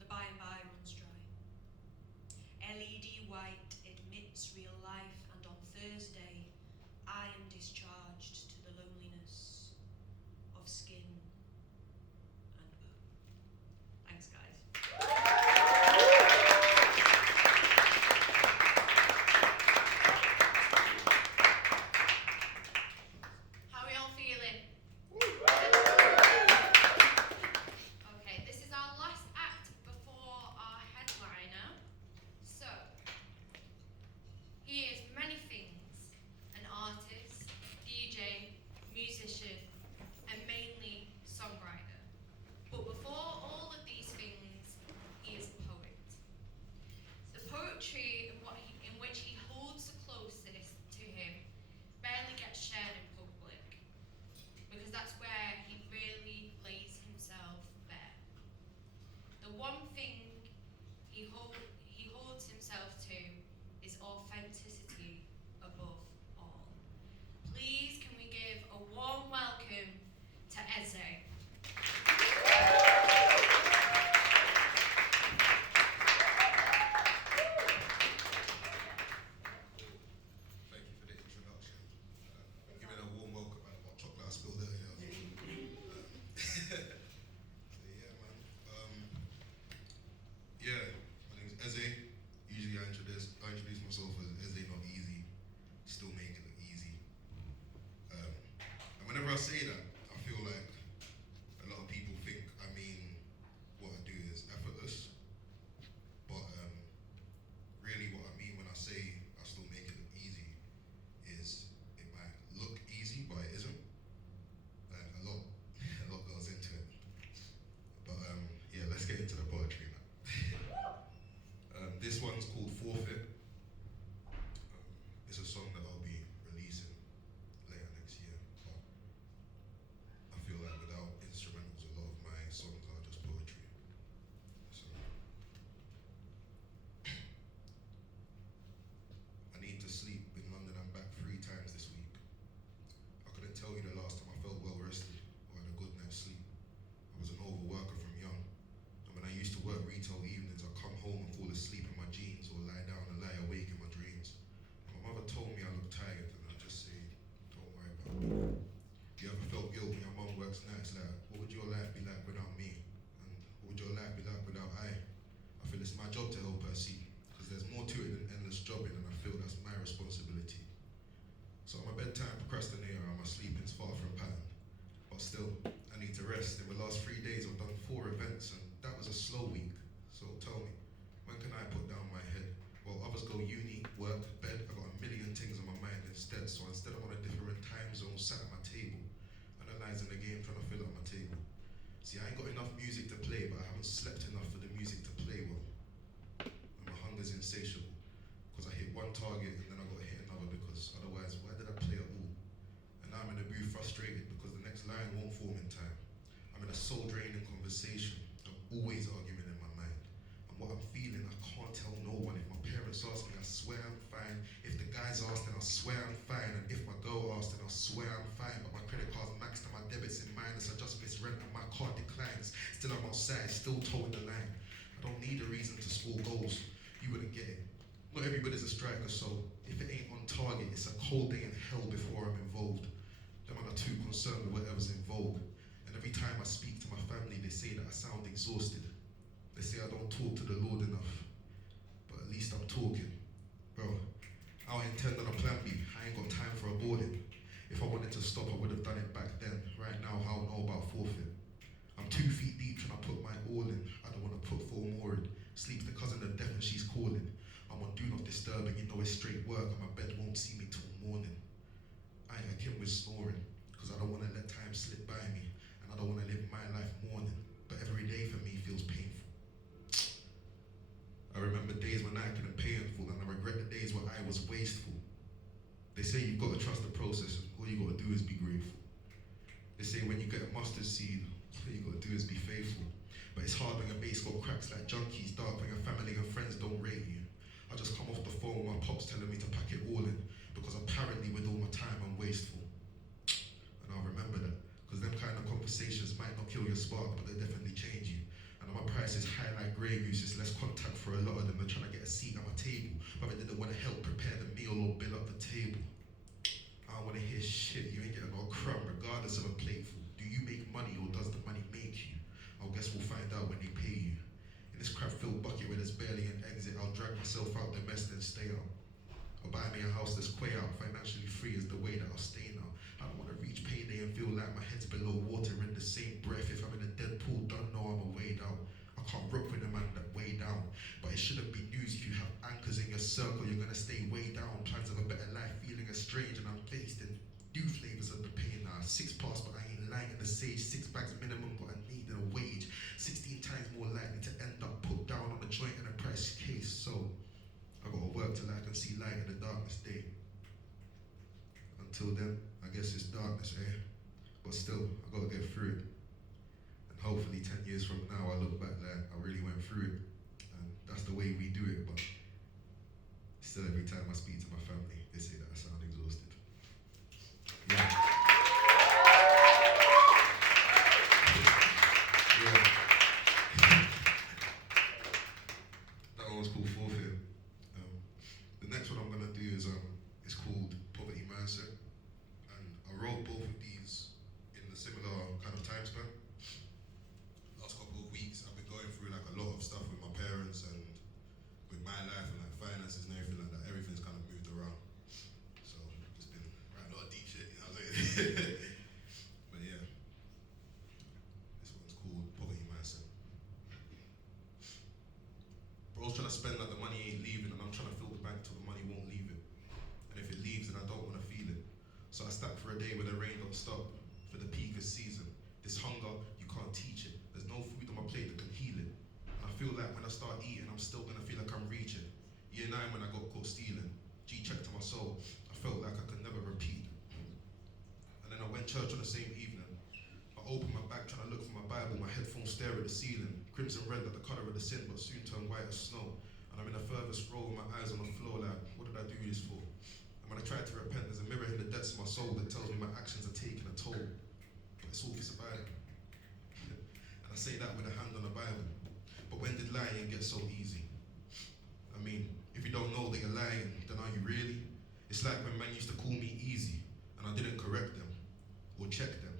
The by and by runs dry. LED white admits real life, and on Thursday, I am discharged to the loneliness of skin and bone. Thanks, guys. How are we all feeling? Okay, this is our last act before our headliner. So, he is many things: an artist, DJ, musician, and mainly songwriter. But before all of these things, he is a poet. The poetry in which he holds the closest to him barely gets shared in public, because that's where he really lays himself bare. The one thing he holds himself to is authenticity above all. Please, can we give a warm welcome to Eze? Thank you for the introduction. I'm giving a warm welcome at hot chocolate I spilled earlier. So yeah, man. Yeah, my name is Eze. Usually I introduce myself as Eze Not Easy. Still making it easy. And whenever I say that, I feel like a lot of people think I mean what I do is effortless. But really what I mean when I say I still make it look easy is it might look easy, but it isn't. Like a lot goes into it. first night, it's like, what would your life be like without me? And what would your life be like without I? I feel it's my job to help her see, because there's more to it than endless jobbing, and I feel that's my responsibility. So I'm a bedtime procrastinator, and my sleeping's far from pattern. But still, I need to rest. In the last 3 days, I've done 4 events, and that was a slow week. So tell me, when can I put down my head? While others go uni, work, bed, I've got a million things on my mind instead. So instead I'm on a different time zone, sat at my table, analysing the game, trying to fill up my table. See, I ain't got enough music to play, but I haven't slept enough for the music to play well. And my hunger's insatiable, because I hit one target and then I got to hit another, because otherwise, why did I play at all? And now I'm in the booth frustrated because the next line won't form in time. I'm in a soul-draining conversation. I'm always arguing in my mind. And what I'm feeling, I can't tell no one. If my parents ask me, I swear I'm fine. If the guys ask, then I'll swear I'm fine. And if my girl asks, then I'll swear I'm fine. But my credit card's maxed and my debit's in minus. I just missed rent and my card declines. Still I'm outside, still towing the line. I don't need a reason to score goals. You wouldn't get it. Not everybody's a striker, so if it ain't on target, it's a cold day in hell before I'm involved. Them are not too concerned with whatever's in vogue. And every time I speak to my family, they say that I sound exhausted. They say I don't talk to the Lord enough. But at least I'm talking. Bro, I don't intend on a plan B. I ain't got time for aborting. If I wanted to stop, I would have done it back then. Right now, I don't know about forfeit. I'm 2 feet deep trying to put my all in. I don't want to put 4 more in. Sleeps the cousin of death and she's calling. I'm on do not disturb and you know it's straight work and my bed won't see me till morning. I ain't akin with snoring, because I don't want to let time slip by me, and I don't want to live my life mourning, but every day for me feels painful. I remember days when I couldn't pay in full, and I regret the days where I was wasteful. They say you've got to trust the process, and all you got to do is be grateful. They say when you get a mustard seed, all you got to do is be faithful. But it's hard when your base got cracks like junkies, dark when your family and friends don't rate you. I just come off the phone with my pops telling me to pack it all in, because apparently with all my time I'm wasteful. And I'll remember that, because them kind of conversations might not kill your spark, but they definitely change you. And my price is high like Grey Goose, it's less contact for a lot of them. They're trying to get a seat at my table, but they didn't want to help prepare the meal or bill up the table. I don't want to hear shit, you ain't getting no crumb regardless of a plateful. Do you make money or does the money make you? I guess we'll find out when they pay you. In this crap-filled bucket where there's barely an exit, I'll drag myself out the mess then stay out. Or buy me a house that's quay out, financially free is the way that I'll stay now. I don't want to reach payday and feel like my head's below water in the same breath. If I'm in a dead pool, don't know I'm a wade out. I can't rock with a man that way down. But it shouldn't be news if you have anchors in your circle, you're gonna stay way down. Plans of a better life, feeling estranged, and I'm faced in new flavors of the pain now. 6 past, but I ain't lying in the sage. 6 bags minimum, but I need a wage. 16 times more likely to end up put down on a joint in a price case. So I gotta work till I can see light in the darkness day. Until then, I guess it's darkness, eh? But still, I gotta get through it. And hopefully 10 years from now, I look back like I really went through it. And that's the way we do it, but still every time I speak to my family, they say that I sound exhausted. Yeah. Yeah. That one was called Forfeit. The next one I'm gonna do is called Poverty Mindset, and I wrote both of these in a similar kind of time span. Last couple of weeks, I've been going through like a lot of stuff with my parents and with my life and like finances and everything like that. Everything's kind of moved around, so just been writing a lot of deep shit, you know what I'm saying? But yeah, this one's called Poverty Mindset. Bro's trying to spend like the money ain't leaving, and I'm trying to fill the bank till the money won't leave it. And if it leaves, then I don't want to feel it. So I stack for a day where the rain don't stop, for the peak of season. This hunger, you can't teach it. There's no food on my plate that can heal it. And I feel like when I start eating, I'm still gonna feel like I'm reaching. Year 9 when I got caught stealing, G-check to my soul, I felt like I could never repeat. And then I went church on the same evening. I opened my bag trying to look for my Bible, my headphones stare at the ceiling. Crimson red like the colour of the sin, but soon turned white as snow. And I'm in the furthest row with my eyes on the floor like, what did I do this for? And when I try to repent, there's a mirror in the depths of my soul that tells me my actions are taking a toll. But it's all for surviving. And I say that with a hand on the Bible. But when did lying get so easy? I mean, if you don't know that you're lying, then are you really? It's like when men used to call me easy, and I didn't correct them, or check them.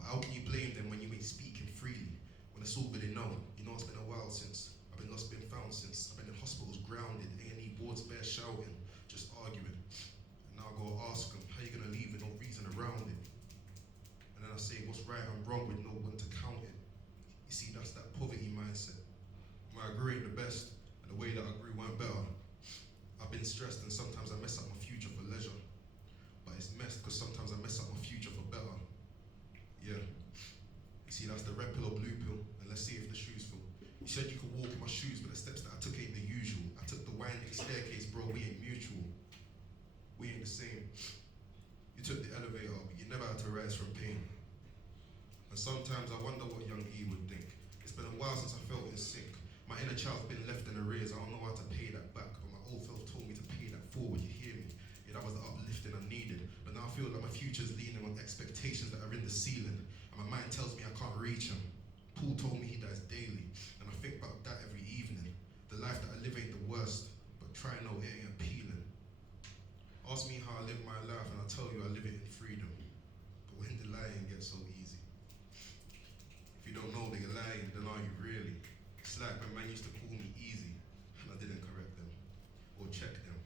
But how can you blame them when you ain't speaking freely? When it's all good and known. You know it's been a while since I've been lost, been found since. I've been in hospitals grounded, A&E boards bare shouting, just arguing. And now I go ask them, how you gonna leave with no reason around it? And then I say, what's right and wrong with no one to count it? You see, that's that poverty mindset. When I grew ain't the best, and the way that I grew weren't better. I've been stressed and sometimes I mess up my future for leisure. But it's messed because sometimes I mess up my future for better. Yeah. You see, that's the red pill or blue pill, and let's see if the shoes fit. You said you could walk in my shoes, but the steps that I took ain't the usual. I took the winding staircase, bro, we ain't mutual. We ain't the same. You took the elevator, but you never had to rise from pain. And sometimes I wonder what young E would think. It's been a while since I felt in sync. My inner child's been left in arrears, I don't know how to pay that back, but my old self told me to pay that forward, you hear me? Yeah, that was the uplifting I needed. But now I feel like my future's leaning on expectations that are in the ceiling, and my mind tells me I can't reach them. Paul told me he dies daily, and I think about that every evening. The life that I live ain't the worst, but try no, it ain't appealing. Ask me how I live my life, and I'll tell you I live it in freedom. But when the lying gets so easy? If you don't know that you're lying, then are you really? It's like when man used to call me easy, and I didn't correct them, or check them.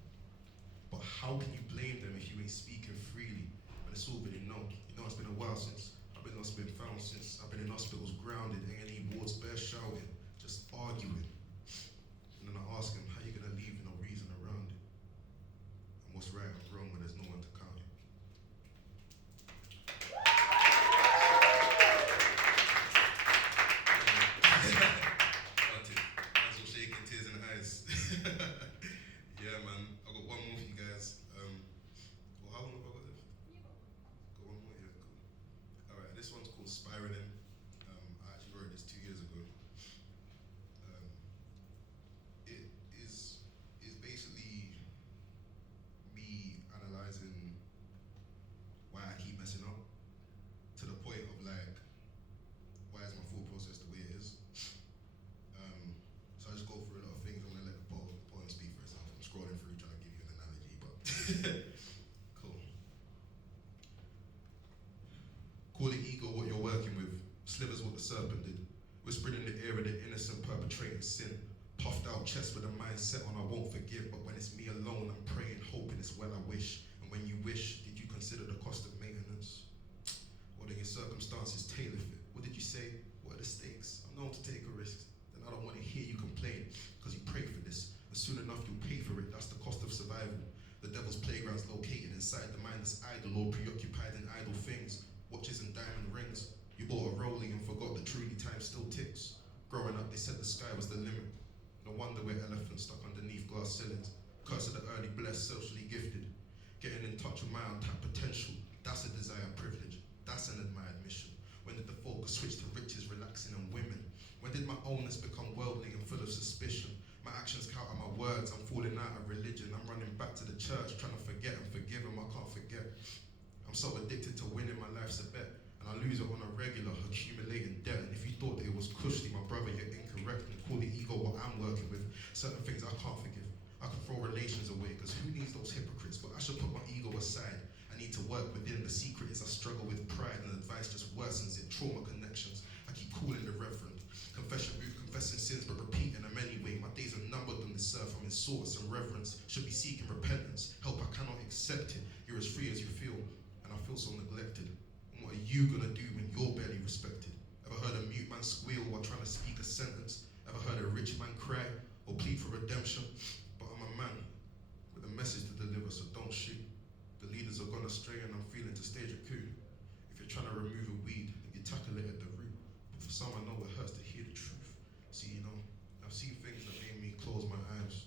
But how can you blame them if you ain't speaking freely? When it's all been known. You know it's been a while since I've been lost, been found since. I've been in hospitals grounded, A&E wards bare shouting, just arguing. And then I ask him, how you gonna leave with no reason around it? And what's right and wrong when there's no one to count it? That's all shaking, tears in the eyes. Yeah, man. I got one more for you guys. Well, how long have I got left? Got one more? Yeah, cool. Alright, this one's called Spiraling. I actually wrote this 2 years ago. It is basically me analysing why I keep messing up, to the point of like, why is my thought process the way it is? So I just go through a lot of things. I'm gonna let the poem speak for itself. I'm scrolling through trying to give you an analogy, but cool. Call it ego what you're working with. Slivers what the serpent did. Whispering in the ear of the innocent perpetrating sin. Puffed out chest with a mindset on I won't forgive, but when it's me alone, I'm praying, hoping it's well I wish. And when you wish, did you consider the cost of maintenance? Or did your circumstances tailor fit? What did you say? What are the stakes? I'm known to take a risk. Then I don't want to hear you complain, because you pray for this. And soon enough you'll pay for it. That's the cost of survival. The devil's playground's located inside the mind that's idle or preoccupied in idle things. Watches and diamond rings. You bought a rolling and forgot that truly time still ticks. Growing up they said the sky was the limit. No wonder we're elephants stuck underneath glass ceilings. Curse of the early blessed, socially gifted. Getting in touch with my untapped potential. That's a desired privilege. That's an admired mission. When did the focus switch to riches, relaxing and women? When did my ownness become worldly and full of suspicion? My actions counter my words, I'm falling out of religion. I'm running back to the church, trying to forget and forgive him, I can't forget. I'm so addicted to winning, my life's a bet. And I lose it on a regular, accumulating debt. And if you thought that it was cushy, my brother, you're incorrect. And call it ego what I'm working with. Certain things I can't forgive. I can throw relations away, because who needs those hypocrites? But I should put my ego aside. I need to work within. The secret is I struggle with pride, and advice just worsens it. Trauma connections. I keep calling the reverend. Confession booth, confessing sins, but repeating them anyway. My days are numbered on this earth. I'm in sorts and reverence. Should be seeking repentance. Help, I cannot accept it. You're as free as you feel, and I feel so neglected. And what are you gonna do when you're barely respected? Ever heard a mute man squeal while trying to speak a sentence? Ever heard a rich man cry or plead for redemption? But I'm a man with a message to deliver, so don't shoot. The leaders are gone astray and I'm feeling to stage a coup. If you're trying to remove a weed, then you tackle it at the root. But for some I know it hurts to hear the truth. See, I've seen things that made me close my eyes.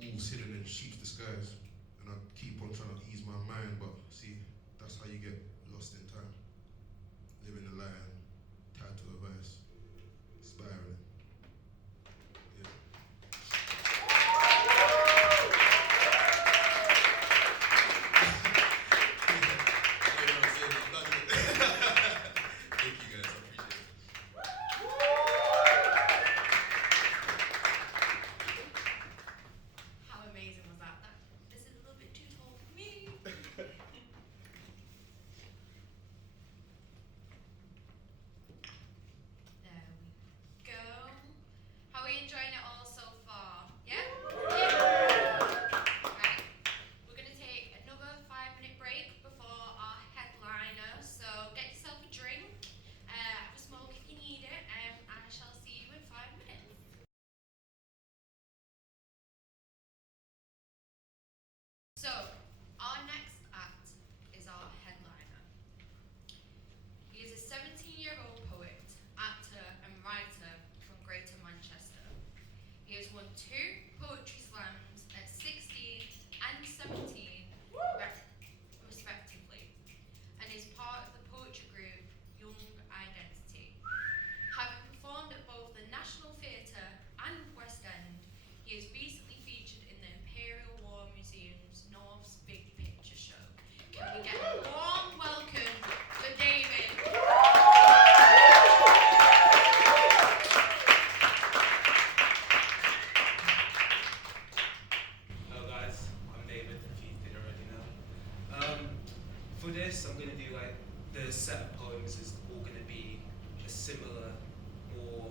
Wolves hidden in sheep's disguise. And I keep on trying to ease my mind, but see, that's how you get lost in time. Living a lie and tied to a vice. Spiraling. Yeah. Thank you guys, I appreciate it. How amazing was that? So, our next act is our headliner. He is a 17-year-old poet, actor and writer from Greater Manchester. He has won 2 poetry slams at 16 and 17 respectively, and is part of the poetry group Young Identity. Having performed at both the National Theatre and West End, he is recently featured in the Imperial War Museum's North's Big Picture Show. Can we get a warm welcome for David? Hello guys, I'm David, if you didn't already know. For this, I'm going to do like, the set of poems is all going to be a similar, more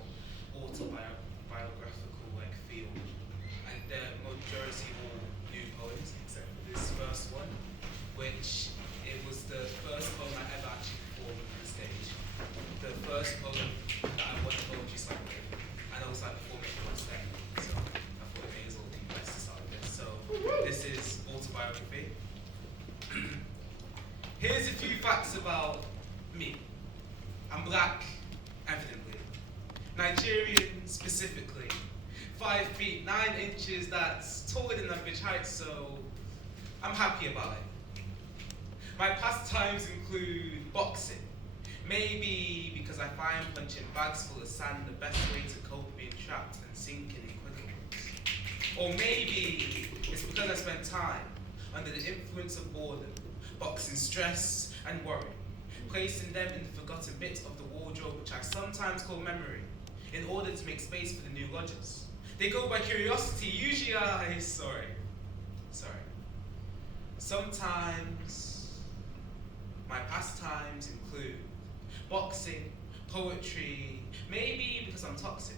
autobiographical like feel. And the majority all new poems, except for this first one, which it was the first poem I ever actually performed on the stage. The first poem that I won the poetry slam with, and I was like performing it on stage. So I thought it may as well be best to start with this. So this is autobiography. Here's a few facts about me. I'm black, evidently. Nigerian, specifically. 5 feet 9 inches, that's taller than average height, so I'm happy about it. My pastimes include boxing. Maybe because I find punching bags full of sand the best way to cope being trapped and sinking in quicker. Or maybe it's because I spent time under the influence of boredom, boxing stress and worry, placing them in the forgotten bits of the wardrobe which I sometimes call memory, in order to make space for the new lodgers. They go by curiosity, usually sorry. Sometimes my pastimes include boxing, poetry, maybe because I'm toxic.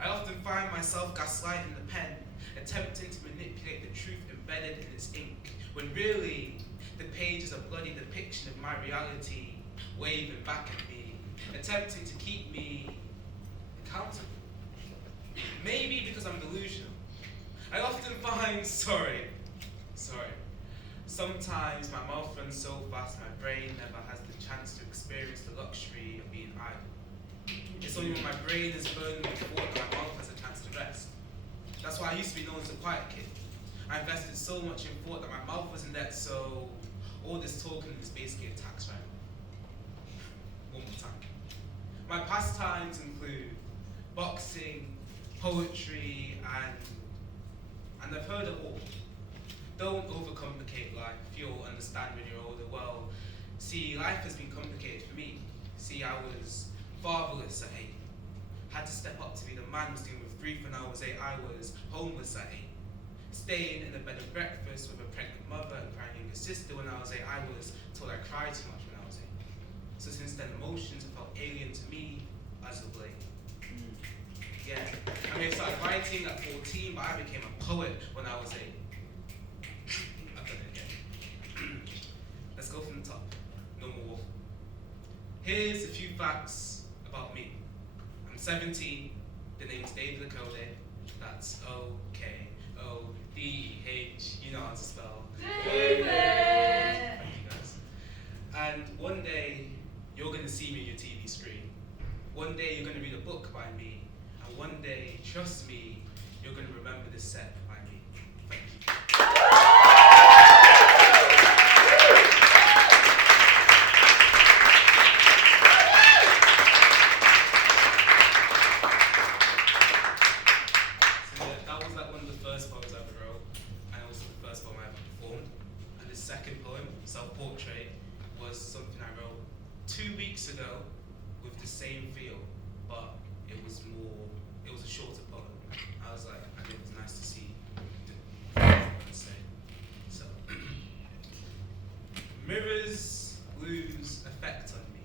I often find myself gaslighting the pen, attempting to manipulate the truth embedded in its ink, when really the page is a bloody depiction of my reality, waving back at me, attempting to keep me accountable. Maybe because I'm delusional. I often find, sometimes my mouth runs so fast my brain never has the chance to experience the luxury of being idle. It's only when my brain is burning with thought that my mouth has a chance to rest. That's why I used to be known as a quiet kid. I invested so much in thought that my mouth was in debt, so all this talking is basically a tax write. One more time. My pastimes include boxing, poetry, and I've heard it all. Don't overcomplicate life, you'll understand when you're older. Well, see, life has been complicated for me. See, I was fatherless at 8. Had to step up to be the man was dealing with grief when I was 8. I was homeless at 8. Staying in a bed and breakfast with a pregnant mother and crying younger sister when I was 8. I was told I cried too much when I was 8. So since then, emotions have felt alien to me as of late. Yeah, I mean, I started writing at 14, but I became a poet when I was 8. I've done it again. Let's go from the top. No more waffle. Here's a few facts about me. I'm 17. The name's David Okode. That's O-K-O-D-E-H. You know how to spell. David! Thank you guys. And one day, you're going to see me on your TV screen. One day, you're going to read a book by me. And one day, trust me, you're going to remember this set by me. Thank you. So yeah, that was like one of the first poems I ever wrote, and also the first poem I ever performed. And the second poem, Self-Portrait, was something I wrote 2 weeks ago with the same feel, but it was a shorter poem. I was like, and it was nice to see the say. So, mirrors lose effect on me.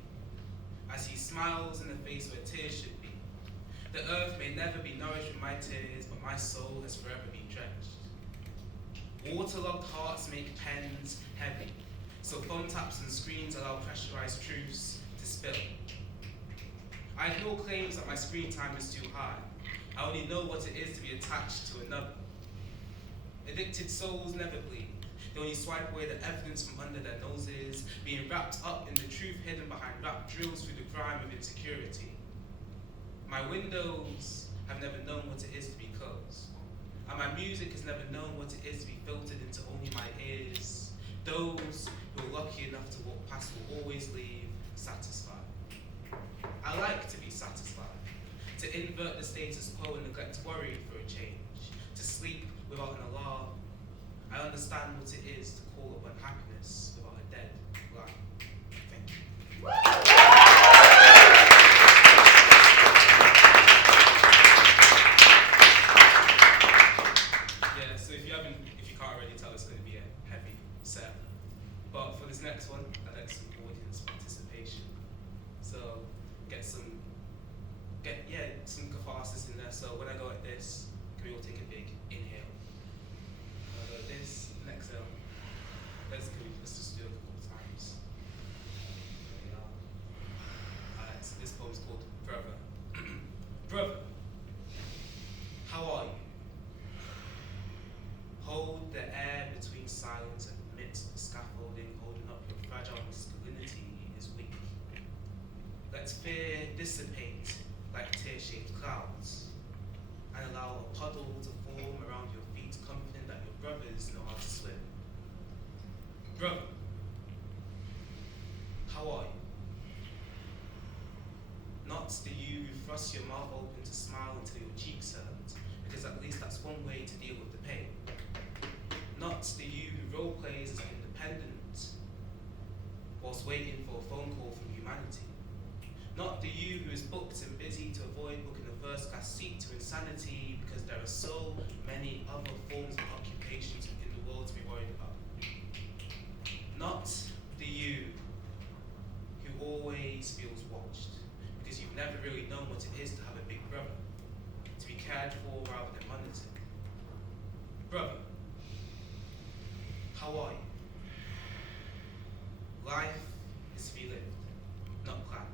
I see smiles in the face where tears should be. The earth may never be nourished with my tears, but my soul has forever been drenched. Waterlogged hearts make pens heavy, so phone taps and screens allow pressurized truths to spill. I have no claims that my screen time is too high. I only know what it is to be attached to another. Addicted souls never bleed. They only swipe away the evidence from under their noses, being wrapped up in the truth hidden behind rap drills through the grime of insecurity. My windows have never known what it is to be closed, and my music has never known what it is to be filtered into only my ears. Those who are lucky enough to walk past will always leave satisfied. I like to be satisfied, to invert the status quo and neglect worry for a change, to sleep without an alarm. I understand what it is to call upon happiness without a dead line. Thank you. Yeah, so if you can't already tell, it's going to be a heavy set. But for this next one, I'd like some audience participation. So some catharsis in there. So when I go like this, can we all take a big inhale? When I go like this, and exhale. Let's just do it a couple of times. There we are. Alright, so this poem is called Brother. Brother, how are you? Hold the air between silence and amidst the scaffolding, holding up your fragile masculinity is weak. Let fear dissipate like tear-shaped clouds, and allow a puddle to form around your feet, confident that your brothers know how to swim. Brother, how are you? Not the you who thrusts your mouth open to smile until your cheeks hurt, because at least that's one way to deal with the pain. Not the you who role plays as independent whilst waiting for a phone call from humanity. Not the you who is booked and busy to avoid booking a first class seat to insanity because there are so many other forms of occupations in the world to be worried about. Not the you who always feels watched because you've never really known what it is to have a big brother, to be cared for rather than monitored. Brother, how are you? Life is to be lived, not planned.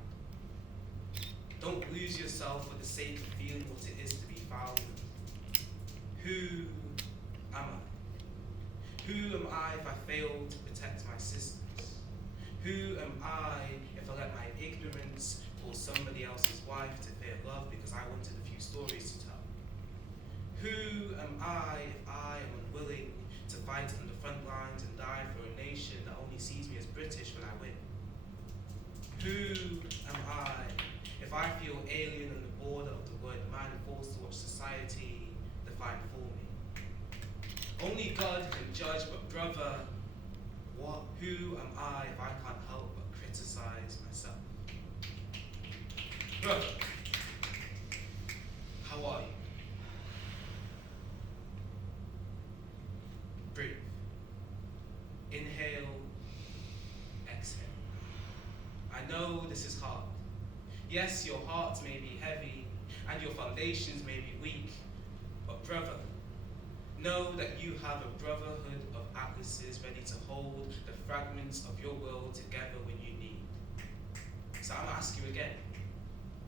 Don't lose yourself for the sake of feeling what it is to be found. Who am I? Who am I if I fail to protect my sisters? Who am I if I let my ignorance call somebody else's wife to fear love because I wanted a few stories to tell? Who am I if I am unwilling to fight on the front lines and die for a nation that only sees me as British when I win? Who am I if I feel alien on the border of the word man, forced to watch society define for me? Only God can judge, but brother, what? Who am I if I can't help but criticize myself? Brother, how are you? Breathe. Inhale, exhale. I know this is hard. Yes, your heart may be heavy and your foundations may be weak, but brother, know that you have a brotherhood of atlases ready to hold the fragments of your world together when you need. So I'm gonna ask you again,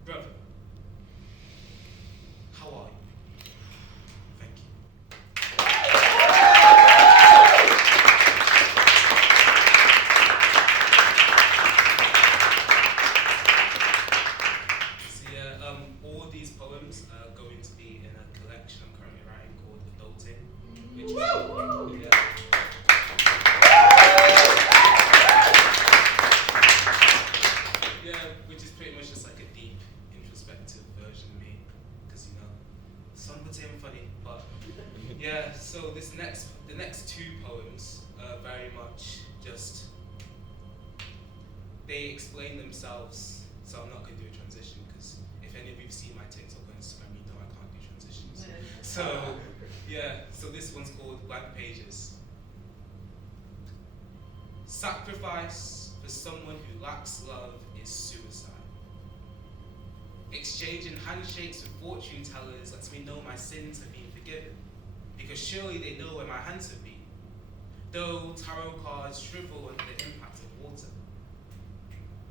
brother, how are you? Thank you. All these poems are going to be in a collection I'm currently writing called Adulting, which which is pretty much just like a deep, introspective version of me, because some would say I'm funny, but yeah. So the next two poems are very much just they explain themselves. So I'm not going to do a transition because if any of you've seen my TikTok or Instagram, you know I can't do transitions. So yeah, so this one's called Blank Pages. Sacrifice for someone who lacks love is suicide. Exchanging handshakes with fortune tellers lets me know my sins have been forgiven, because surely they know where my hands have been, though tarot cards shrivel under the impact of water.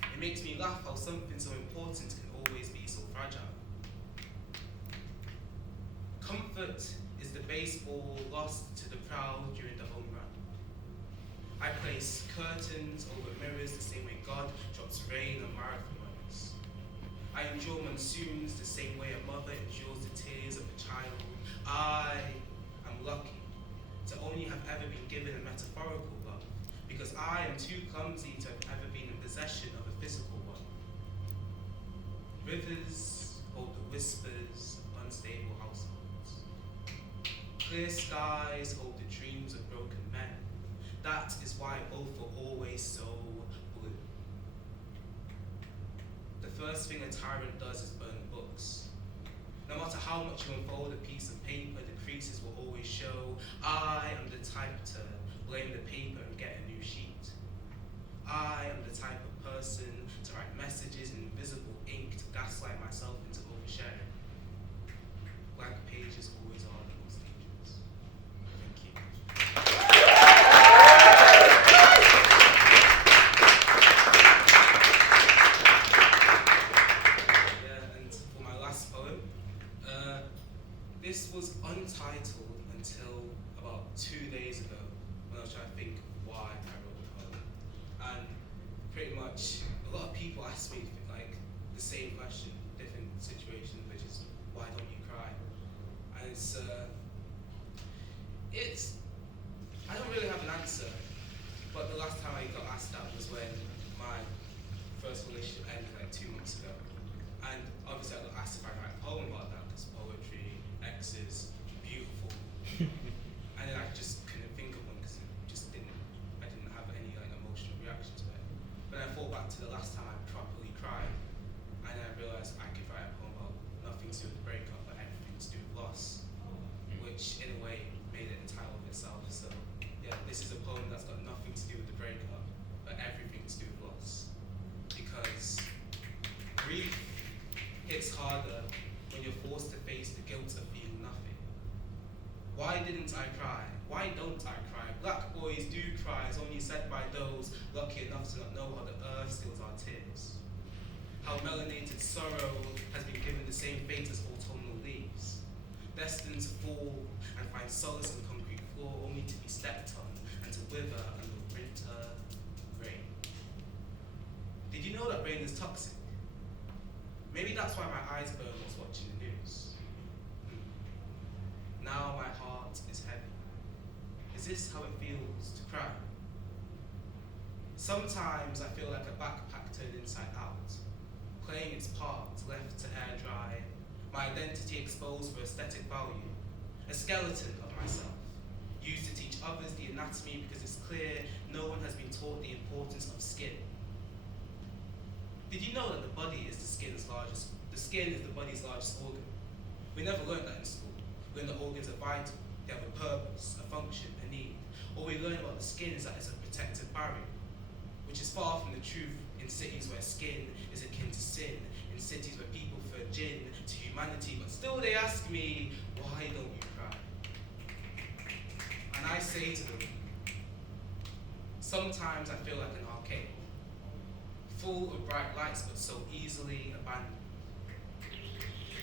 It makes me laugh how something so important can always be so fragile. Comfort is the baseball lost to the proud during the home run. place curtains over mirrors the same way God drops rain on marathon runners. I endure monsoons the same way a mother endures the tears of a child. I am lucky to only have ever been given a metaphorical love, because I am too clumsy to have ever been in possession of a physical one. Rivers hold the whispers of unstable households. Clear skies hold the dreams of broken men. That is why both are always so blue. The first thing a tyrant does is burn books. No matter how much you unfold a piece of paper, the creases will always show. I am the type to blame the paper and get a new sheet. I am the type of person to write messages in invisible ink to gaslight myself into oversharing. Blank pages always are the most dangerous. Thank you. Yeah, and for my last poem, this was untitled until about 2 days ago when I was trying to think of why I wrote the poem. And pretty much a lot of people ask me like the same question, different situations, which is why don't you cry? And it's I don't really have an answer, but the last time I got asked that was when my first relationship ended like 2 months ago. And obviously I got asked if I write a poem about that because poetry, exes, beautiful. And then I just couldn't think of one because I didn't have any like emotional reaction to it. But I thought back to the last time I properly cried, and then I realised I could write a poem about nothing to do with the breakup, but everything to do with loss, which in a way made it the title of itself. So yeah, this is a poem that's got nothing to do with the breakup, but everything to do with loss. Because grief hits harder when you're forced to face the guilt of being nothing. Why didn't I cry? Why don't I cry? Black boys do cry, is only said by those lucky enough to not know how the earth steals our tears. How melanated sorrow has been given the same fate as autumnal leaves, destined to fall and find solace in concrete floor, only to be stepped on and to wither under winter rain. Did you know that rain is toxic? Maybe that's why my eyes burn whilst watching the news. Now my heart is heavy. Is this how it feels to cry? Sometimes I feel like a backpack turned inside out, playing its part, left to air dry, my identity exposed for aesthetic value, a skeleton of myself, used to teach others the anatomy because it's clear no one has been taught the importance of skin. Did you know that the body is the skin is the body's largest organ? We never learned that in school. We learned that organs are vital, they have a purpose, a function, a need. All we learn about the skin is that it's a protective barrier, which is far from the truth in cities where skin is akin to sin, in cities where people prefer gin to humanity, but still they ask me, why don't you cry? And I say to them, sometimes I feel like an arcade, full of bright lights but so easily abandoned.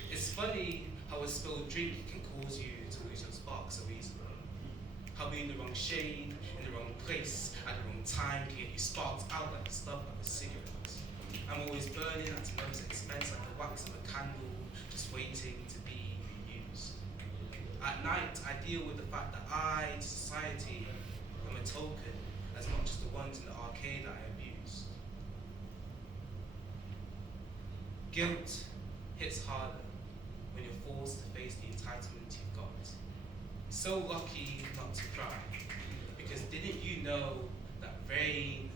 It's funny how a spilled drink can cause you to lose your spark so easily. How being the wrong shade, in the wrong place, at the wrong time can get you sparked out like the stub of a cigarette. I'm always burning at no expense like the wax of a candle, just waiting to be reused. At night, I deal with the fact that I, to society, am a token, as much as the ones in the arcade that I abused. Guilt hits harder when you're forced to face the entitlement you've got. So lucky not to cry, because didn't you know that rain